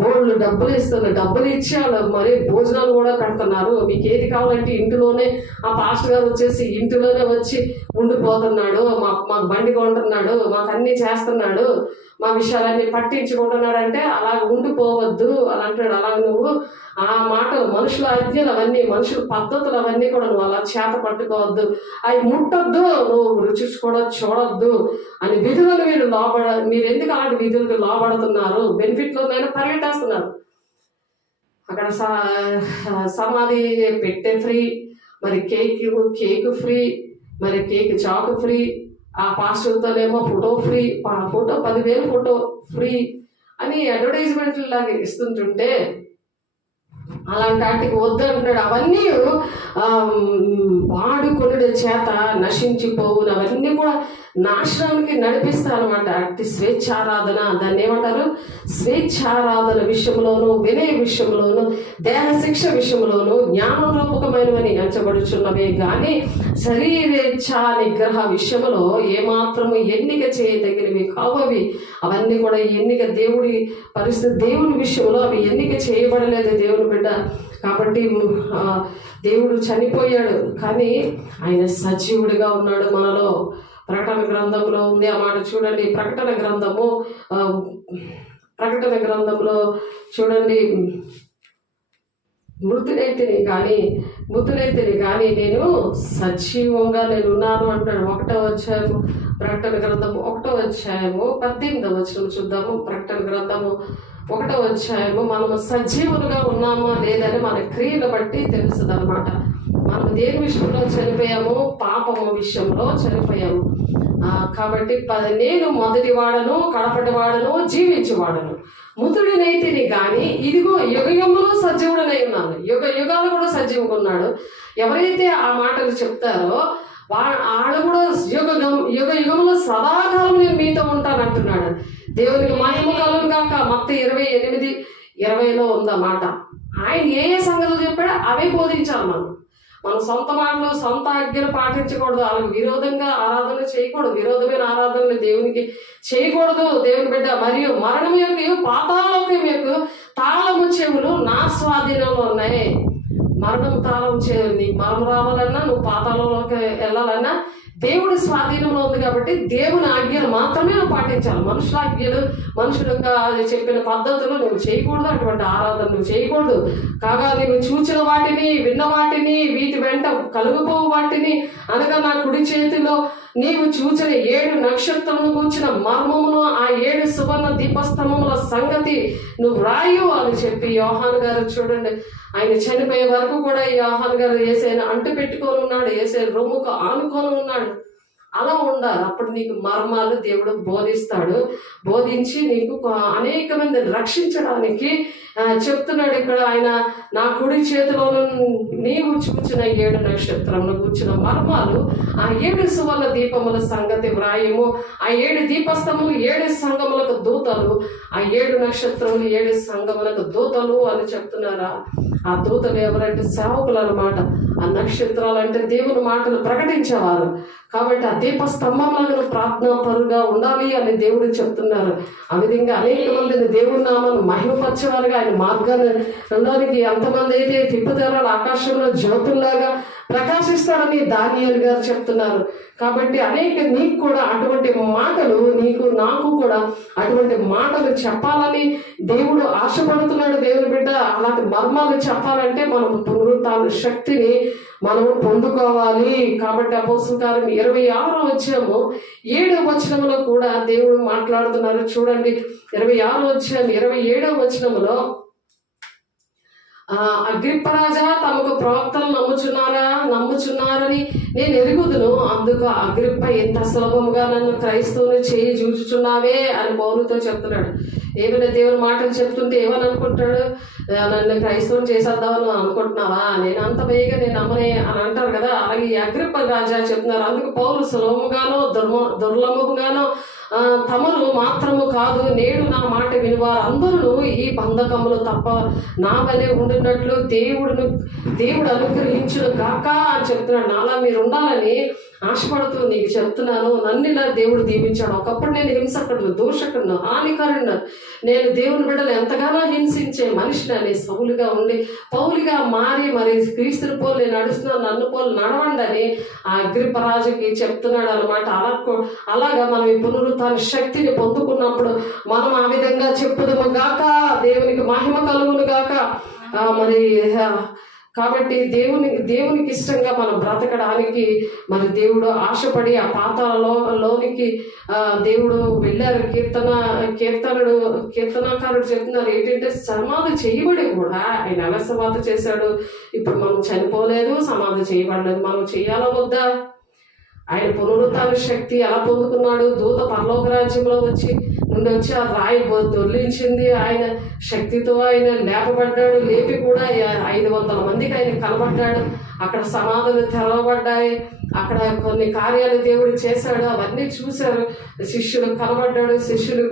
బోళ్ళు డబ్బులు ఇస్తున్నారు, డబ్బులు ఇచ్చి వాళ్ళు మరి భోజనాలు కూడా పెడుతున్నారు. మీకు ఏది కావాలంటే ఇంటిలోనే, ఆ పాస్టర్ గారు వచ్చేసి ఇంటిలోనే వచ్చి ఉండిపోతున్నాడు, మాకు బండి కొంటున్నాడు, మాకు అన్నీ చేస్తున్నాడు, మా విషయాలన్నీ పట్టించుకుంటున్నాడు అంటే అలా ఉండిపోవద్దు అని అంటాడు. అలా నువ్వు ఆ మాటలు, మనుషుల ఆజ్ఞలు అవన్నీ, మనుషుల పద్ధతులు అవన్నీ కూడా నువ్వు అలా చేత పట్టుకోవద్దు, అవి ముట్టొద్దు, నువ్వు రుచి కూడా చూడొద్దు అని విధులను మీరు ఎందుకు అలాంటి విధులకు లోబడుతున్నారు? బెనిఫిట్లోనైనా పరిగెట్టేస్తున్నారు. అక్కడ సమాధి పెట్టే ఫ్రీ, మరి కేక్ ఫ్రీ, మరి కేక్ చాకు ఫ్రీ, ఆ పాస్టర్తోనేమో photo free, photo 10,000 photo free అని అడ్వర్టైజ్మెంట్లు లాగా ఇస్తుంటుంటే అలాంటి వాటికి వద్దు అంటున్నాడు. అవన్నీ వాడుకొనుడి చేత నశించిపోవును, అవన్నీ కూడా నాశనానికి నడిపిస్తా అనమాట. అట్టి స్వేచ్ఛారాధన, దాన్ని ఏమంటారు? స్వేచ్ఛారాధన విషయంలోను, వినయ విషయంలోను, దేహ శిక్ష విషయంలోను జ్ఞానరూపకమైనవని ఎంచబడుచున్నవే కానీ శరీరేచ్ఛ నిగ్రహ విషయంలో ఏమాత్రము ఎన్నిక చేయదగినవి కావవి. అవన్నీ కూడా ఎన్నిక దేవుడి పరిస్థితి, దేవుని విషయంలో అవి ఎన్నిక చేయబడలేదు. దేవుని బిడ్డ కాబట్టి దేవుడు చనిపోయాడు, కానీ ఆయన సజీవుడిగా ఉన్నాడు మనలో. ప్రకటన గ్రంథంలో ఉంది ఆ మాట చూడండి. ప్రకటన గ్రంథంలో చూడండి, మృతులైతేనే కానీ నేను సజీవంగా నేను ఉన్నాను అంటాడు. 1వ అధ్యాయము ప్రకటన గ్రంథము 1వ అధ్యాయము 18వ వచనం చూద్దాము. ప్రకటన గ్రంథము 1వ అధ్యాయము మనము సజీవులుగా ఉన్నామా లేదని మన క్రియలు బట్టి తెలుస్తుంది అనమాట. మనం దేని విషయంలో చనిపోయాము? పాపము విషయంలో చనిపోయాము. కాబట్టి నేను మొదటి వాడను, కడపటి వాడను, జీవించేవాడను, మృతుడినైతిని కానీ ఇదిగో యుగయుగములో సజీవుడనై ఉన్నాను. యుగాలు కూడా సజీవుగా ఉన్నాడు. ఎవరైతే ఆ మాటలు చెప్తారో వాళ్ళు కూడా యుగంలో సదాకాలం నేను మీతో ఉంటాను అంటున్నాడు. దేవునికి మహిమ కలుగును గాక. మత్తయి 28:20 ఉందన్నమాట. ఆయన ఏ సంగతులు చెప్పాడో అవే బోధించాలి. మనం సొంత మాటలు, సొంత ఆజ్ఞలు పాటించకూడదు. వాళ్ళకి విరోధంగా ఆరాధన చేయకూడదు. విరోధమైన ఆరాధనలు దేవునికి చేయకూడదు. దేవుని బిడ్డ, మరియు మరణం యొక్క పాతాళలోకం యొక్క తాళము చెవులు నా స్వాధీనంలో ఉన్నాయి. మరణం తాళం చెవులు, నీకు మరణం రావాలన్నా, నువ్వు పాతాళంలోకి వెళ్ళాలన్నా దేవుడి స్వాధీనంలో ఉంది. కాబట్టి దేవుని ఆజ్ఞలు మాత్రమే నువ్వు పాటించాలి. మనుషుల ఆజ్ఞలు, మనుషులుగా చెప్పిన పద్ధతులు నువ్వు చేయకూడదు. అటువంటి ఆరాధన నువ్వు చేయకూడదు. కాగా నువ్వు చూచిన వాటిని, విన్న వాటిని, వీటి వెంట కలుగుపోవు వాటిని అనగా నా కుడి చేతిలో నీవు చూచిన 7 నక్షత్రములు కూర్చిన మర్మమును, ఆ 7 సువర్ణ దీపస్తంభముల సంగతి నువ్వు రాయు అని చెప్పి యోహాను గారు చూడండి, ఆయన చనిపోయే వరకు కూడా యోహాను గారు యేసయ్యను అంటు పెట్టుకొని ఉన్నాడు. యేసయ్య రొమ్ముకు ఆనుకొని ఉన్నాడు. అలా ఉండాలి. అప్పుడు నీకు మర్మాలు దేవుడు బోధించి నీకు అనేక మంది రక్షించడానికి చెప్తున్నాడు. ఇక్కడ ఆయన నా కుడి చేతిలోను నీవు చూచిన 7 నక్షత్రములు కూర్చున్న మర్మాలు, ఆ 7 సువర్ణ దీపముల సంగతి వ్రాయము. ఆ 7 దీపస్తంభములు 7 సంఘములకు దూతలు, ఆ 7 నక్షత్రములు 7 సంఘములకు దూతలు అని చెప్తున్నారా? ఆ దూతలు ఎవరంటే సేవకులు అన్నమాట. ఆ నక్షత్రాలు అంటే దేవుని మాటలు ప్రకటించేవారు. కాబట్టి ఆ దీపస్తంభంలో ప్రార్థనా పరుగా ఉండాలి అని దేవుడు చెప్తున్నారు. ఆ విధంగా అనేక మందిని దేవుని నామాన్ని మహిమపరచేవారుగా ఆయన మార్గానికి ఎంతమంది అయితే తిప్పుతారో ఆకాశంలో జ్యోతుల్లాగా ప్రకాశిస్తాడని దానియేలు గారు చెప్తున్నారు. కాబట్టి నీకు కూడా అటువంటి మాటలు, నాకు కూడా అటువంటి మాటలు చెప్పాలని దేవుడు ఆశపడుతున్నాడు. దేవుని బిడ్డ, అలాంటి మర్మాలు చెప్పాలంటే మనం పునరుత్థాన శక్తిని మనం పొందుకోవాలి. కాబట్టి అపోస్తలుల కార్యం 26వ అధ్యాయము 7వ వచనంలో కూడా దేవుడు మాట్లాడుతున్నారు. చూడండి, 26వ అధ్యాయం 27వ వచనంలో, అగ్రిప్పరాజా తమకు ప్రవక్తలు నమ్ముచున్నారని నేను ఎరుగుదును. అందుకు అగ్రిప్ప ఎంత సులభముగా నన్ను క్రైస్తవుని చేయి చూచుచున్నావే అని పౌలుతో చెప్తున్నాడు. ఏమైనా దేవుని మాటలు చెప్తుంటే ఏమని అనుకుంటాడు? నన్ను క్రైస్తవుని చేసేద్దామని అనుకుంటున్నావా? నేను అంత వేగంగా నేను నమ్మనే అని అంటారు కదా. అలాగే అగ్రిప్ప రాజా చెప్తున్నారు. అందుకు పౌలు సులభముగానో దుర్లభముగానో తమరు మాత్రము కాదు, నేడు నా మాట వినివారు అందరూ ఈ బంధకములు తప్ప నా వలె ఉండినట్లు దేవుడు అనుగ్రహించును గాక అని చెప్తున్నాడు. నాలా మీరు ఉండాలని ఆశపడుతూ నీకు చెప్తున్నాను. నన్ను ఇలా దేవుడు దీవించాడు. ఒకప్పుడు నేను హింసకుడు, దూషకుడు, హానికరుడు, నేను దేవుని బిడ్డలు ఎంతగానో హింసించే మనిషిని అని సౌలుగా ఉండి పౌలుగా మారి మరి క్రీస్తుని పోలు నేను నడుస్తున్నాను, నన్ను పోలు నడవండి అని ఆ అగ్రిప్పరాజుకి చెప్తున్నాడు అనమాట. అలాగా మనం ఈ పునరుత్థాన శక్తిని పొందుకున్నప్పుడు మనం ఆ విధంగా చెప్పుదుము గాక, దేవునికి మహిమ కలుగును గాక. మరి కాబట్టి దేవునికి ఇష్టంగా మనం బ్రతకడానికి మరి దేవుడు ఆశపడి ఆ పాతాళలోనికి దేవుడు వెళ్ళారు. కీర్తనాకారుడు చెప్తున్నారు ఏంటంటే, సమాధి చేయబడి కూడా ఆయన అలసవాత చేశాడు. ఇప్పుడు మనం చనిపోలేదు, సమాధి చేయబడలేదు. మనం చేయాలా వద్దా? ఆయన పునరుత్థాన శక్తి ఎలా పొందుకున్నాడు? దూత పరలోక రాజ్యంలో వచ్చి ఆ రాయి దొర్లించింది. ఆయన శక్తితో ఆయన లేపబడ్డాడు. లేపి కూడా 500 మందికి ఆయన కనబడ్డాడు. అక్కడ సమాధులు తెరవబడ్డాయి. అక్కడ కొన్ని కార్యాలు దేవుడు చేశాడు. అవన్నీ చూశారు. శిష్యులు కనబడ్డాడు. శిష్యులు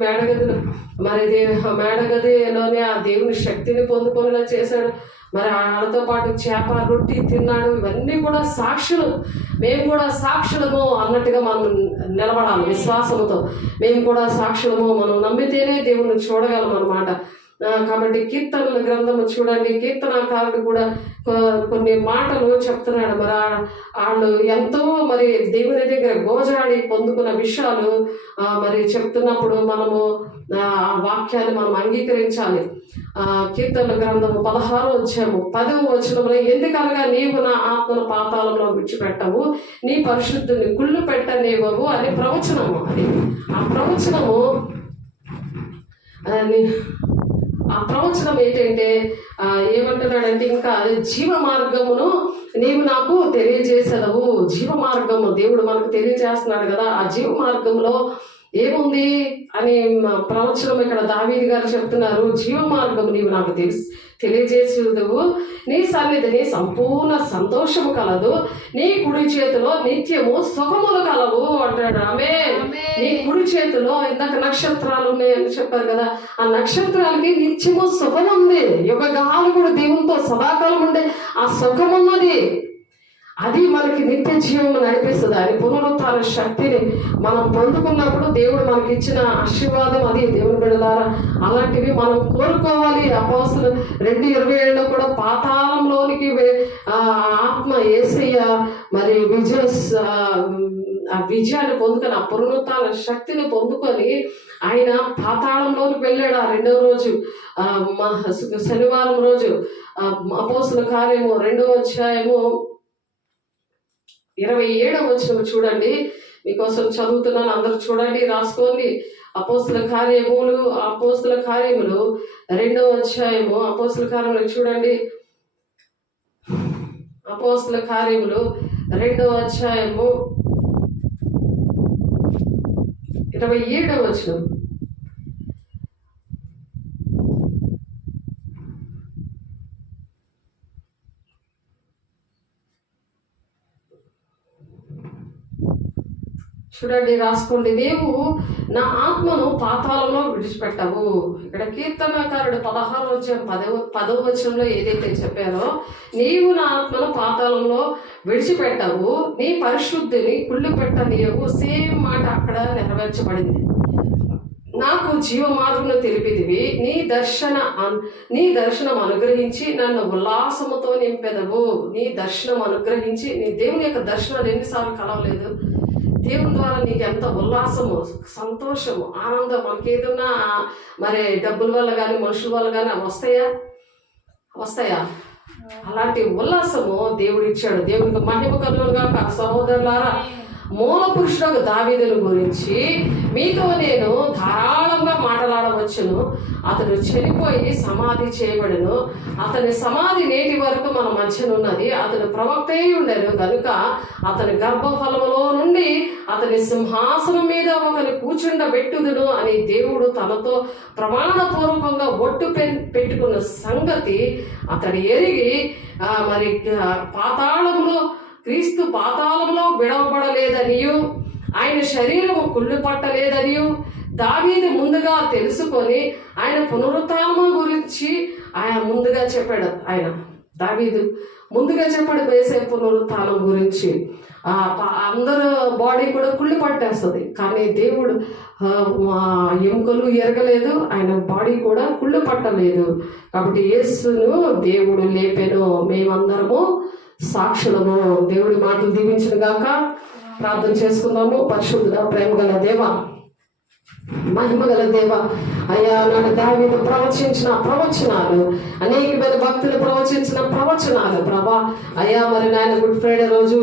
మేడగదిలోనే ఆ దేవుని శక్తిని పొందుకునేలా చేశాడు. మరి వాళ్ళతో పాటు చేప రొట్టి తిన్నాడు. ఇవన్నీ కూడా సాక్షులు. మేము కూడా సాక్షులము అన్నట్టుగా మనం నిలబడాలి. విశ్వాసంతో మేము కూడా సాక్షులము. మనం నమ్మితేనే దేవుణ్ణి చూడగలం అన్నమాట. కాబట్టి కీర్తనల గ్రంథము చూడండి, కీర్తనాకారుడు కూడా కొన్ని మాటలు చెప్తున్నాడు. మరి వాళ్ళు ఎంతో మరి దేవుని దగ్గర గోజాడి పొందుకున్న విషయాలు మరి చెప్తున్నప్పుడు మనము ఆ వాక్యాన్ని మనం అంగీకరించాలి. కీర్తనల గ్రంథము 16వ అధ్యాయము 10వ వచనంలో, ఎందుకనగా నీవు నా ఆత్మను పాతాళంలో విడిచిపెట్టవు, నీ పరిశుద్ధుని కుళ్ళు పెట్టనివ్వవు అని ప్రవచనము. అది ఆ ప్రవచనము ఆ ప్రవచనం ఏంటంటే ఏమంటున్నాడంటే, ఇంకా జీవ మార్గమును నీవు నాకు తెలియజేసేదవు. జీవ మార్గము దేవుడు మనకు తెలియజేస్తున్నాడు కదా. ఆ జీవ మార్గంలో ఏముంది అని ప్రవచనం ఇక్కడ దావీదు గారు చెప్తున్నారు. జీవ మార్గము నీవు నాకు తెలియజేసేదవు, నీ సన్నిధిని సంపూర్ణ సంతోషము కలదు, నీ కుడి చేతిలో నిత్యము సుఖములు కలవు అంటాడు. ఆమె నీ కుడి చేతిలో ఇందాక నక్షత్రాలు ఉన్నాయని చెప్పారు కదా, ఆ నక్షత్రాలకి నిత్యము సుఖం ఉంది. యుగగాలు కూడా దేవునితో సదాకాలం ఉండే ఆ సుఖం ఉన్నది. అది మనకి నిత్య జీవం నడిపిస్తుంది. అని పునరుత్థాన శక్తిని మనం పొందుకున్నప్పుడు దేవుడు మనకి ఇచ్చిన ఆశీర్వాదం అది. దేవుని బిడ్డలారా, అలాంటివి మనం కోరుకోవాలి. అపోస్తలులు 2:27 కూడా పాతాళంలోనికి ఆత్మ యేసయ్య మరి విజయాన్ని పొందుకొని, ఆ పునరుత్థాన శక్తిని పొందుకొని ఆయన పాతాళంలోకి వెళ్ళాడు. ఆ 2వ రోజు శనివారం రోజు అపోస్తలుల కార్యము 2వ అధ్యాయము 27వ వచనం చూడండి. మీకోసం చదువుతున్నాను, అందరూ చూడండి, రాసుకోండి. అపోస్తలుల కార్యములు 2వ అధ్యాయము అపోస్తలుల కార్యములు చూడండి. అపోస్తలుల కార్యములు 2వ అధ్యాయము 27వ వచనం. చూడండి, రాసుకోండి. నీవు నా ఆత్మను పాతాళంలో విడిచిపెట్టవు. ఇక్కడ కీర్తనకారుడు 16వ అధ్యాయం 10వ వచనంలో ఏదైతే చెప్పారో, నీవు నా ఆత్మను పాతాళంలో విడిచిపెట్టవు, నీ పరిశుద్ధిని కుళ్ళు పెట్టనీయవు. సేమ్ మాట అక్కడ నెరవేర్చబడింది. నాకు జీవమార్గమును తెలిపిదివి, నీ దర్శనం అనుగ్రహించి నన్ను ఉల్లాసముతో నింపెదవు. నీ దర్శనం అనుగ్రహించి, నీ దేవుని యొక్క దర్శనాలు ఎన్నిసార్లు కలవలేదు. దేవుని ద్వారా నీకు ఎంత ఉల్లాసము, సంతోషము, ఆనందం. మనకి ఏదన్నా మరి డబ్బుల వల్ల కానీ మనుషుల వల్ల కానీ వస్తాయా? అలాంటి ఉల్లాసము దేవుడు ఇచ్చాడు. దేవునికి మహిమ కలుగును గాక. సహోదరులారా, మూల పురుషుడు దావీదును గురించి మీతో నేను ధారాళంగా మాట్లాడవచ్చును. అతడు చనిపోయి సమాధి చేయబడను. అతని సమాధి నేటి వరకు మన మధ్యనున్నది. అతను ప్రవక్తే ఉండను కనుక అతని గర్భఫలములో నుండి అతని సింహాసనం మీద ఒకని కూర్చుండబెట్టుదును అని దేవుడు తనతో ప్రమాణపూర్వకంగా ఒట్టు పెట్టుకున్న సంగతి అతడు ఎరిగి మరి క్రీస్తు పాతాళంలో విడవబడలేదనియు, ఆయన శరీరము కుళ్ళు పట్టలేదనియు దావీదు ముందుగా తెలుసుకొని ఆయన పునరుత్థానము గురించి ఆయన ముందుగా చెప్పాడు. దావీదు ముందుగా చెప్పాడు వేసే పునరుత్థానం గురించి. అందరూ బాడీ కూడా కుళ్ళు పట్టేస్తుంది, కానీ దేవుడు ఎముకలు ఎరగలేదు, ఆయన బాడీ కూడా కుళ్ళు పట్టలేదు. కాబట్టి యేసును దేవుడు లేపెను, మేమందరము సాక్షులము. దేవుడి మాటలు దీవించును గాక. ప్రార్థన చేసుకుందాము. పరిశుద్ధుడా, ప్రేమ గల దేవా, మహిమ గల దేవ, అయ్యా నాడు దావీదు ప్రవచించిన ప్రవచనాలు, అనేకమైన భక్తులు ప్రవచించిన ప్రవచనాలు ప్రభా, అయ్యా మరి నాయన గుడ్ ఫ్రైడే రోజు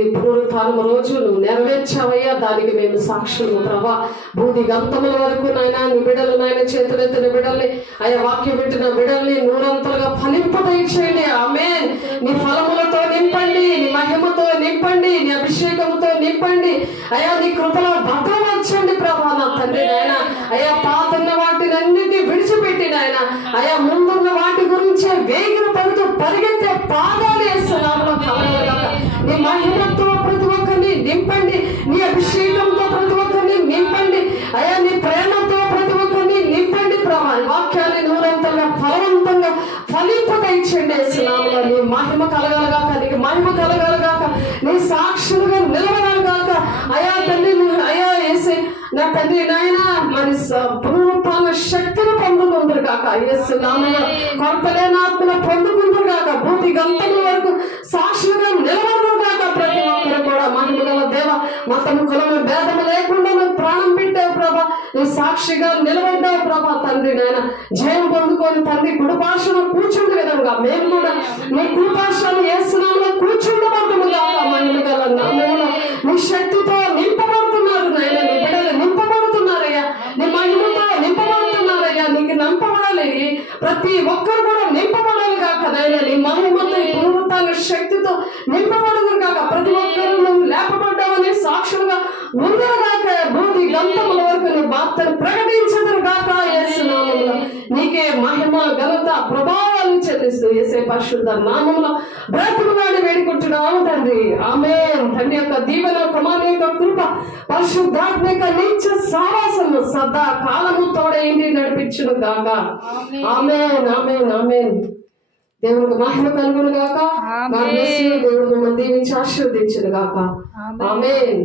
ఈ పునరుత్థానం రోజు నువ్వు నెరవేర్చావయ్యా. దానికి మేము సాక్షులు ప్రభా. భూది గంతముల వరకు నాయన నీ బిడ్డలు, నాయన చేతులెత్తిన బిడ్డల్ని, అయ్యా వాక్యం పెట్టిన బిడ్డల్ని నూరంతలుగా ఫలింపదయచేయండి. ఆమేన్. నీ ఫలములతో నింపండి, నీ మహిమతో నింపండి, నీ అభిషేకంతో నింపండి. అయ్యా నీ కృపలో భద్రపరచండి ప్రభా. నా తండ్రి నాయన, అయ్యా పాతున్న వాటిని అన్నింటినీ విడిచిపెట్టి నాయన, అయ్యా ముందున్న వాటి గురించి వేగిన పడుతూ పరిగెత్తే పాదాలు వేస్తున్నాము. నీ మహిమతో ప్రతి ఒక్కరిని నింపండి, నీ అభిషేకంతో ప్రతి ఒక్కరిని నింపండి, అయ్యా నీ ప్రేమతో ప్రతి ఒక్కరిని నింపండి ప్రభా. వాక్యాన్ని నూరంతగా ఫలవంతంగా ఫలింపదయచేయండి. వేస్తున్నాము. నీ మహిమ కలగలగాక, నీకు మహిమ కలగలగాక, నీ సాక్షులుగా నిలవగలగాక. అయా తండ్రి, అయా వేసే నా తండ్రి నాయన మరి పునరుత్థాన శక్తిని పొందుకుందరుగా గాక. యేసు నామములో కొరతలేని ఆత్మలు పొందుకుందరు గాక. భూమి గంతముల వరకు సాక్షులుగా నిలబడరు గాక. ప్రతి ఒక్కరు కూడా మహిమ గల దేవ, మతము కులము భేదము లేకుండా నువ్వు ప్రాణం పెట్టావు ప్రభా. నువ్వు సాక్షిగా నిలబడ్డావు ప్రభా. తండ్రి నాయన జయం పొందుకొని తండ్రి కుడిపార్శ్వను కూర్చుండే విధంగా మేము కూడా నీ కుడిపార్శ్వను యేసు నామములో కూర్చుండబడము గాక. మహిమ గల నామములో నీ శక్తితో నింపబడుతున్నారు నాయన. నీ బిడ్డలు నింపబడుతున్నారయ్యా. నీ మహిమతో నింపబడుతున్నారయ్యా. నీకు నింపబడాలి. ప్రతి ఒక్కరు కూడా నింపబడాలి కాక నాయన. నీ మహిమతో ఈ పునరుత్థాన శక్తితో నింపబడదు కాక. ప్రతి ఒక్కరు నువ్వు లేపబడ్డావని సాక్షులుగా ఉండరు కాక. భూమి గంతముల వరకు నీ వార్తను ప్రకటించదు కాక. యేసు నామములో నీకే మహిమ ఘనత ప్రభావాలను చెల్లిస్తూ యేసే పరిశుద్ధ నామములో బ్రతుకులాడి వేడుకుంటున్నాము తండ్రి. ఆమేన్. తండ్రి యొక్క దీవెన, కుమారుని యొక్క కృప, పరిశుద్ధాత్మ యొక్క నిత్య సావాసము సదా కాలము తోడైంది నడిపించును గాక. ఆమేన్ ఆమేన్ ఆమేన్. దేవునికి మహిమ కలుగును గాక. దేవుడు మిమ్మల్ని దీవించి ఆశీర్వదించును గాక. ఆమేన్.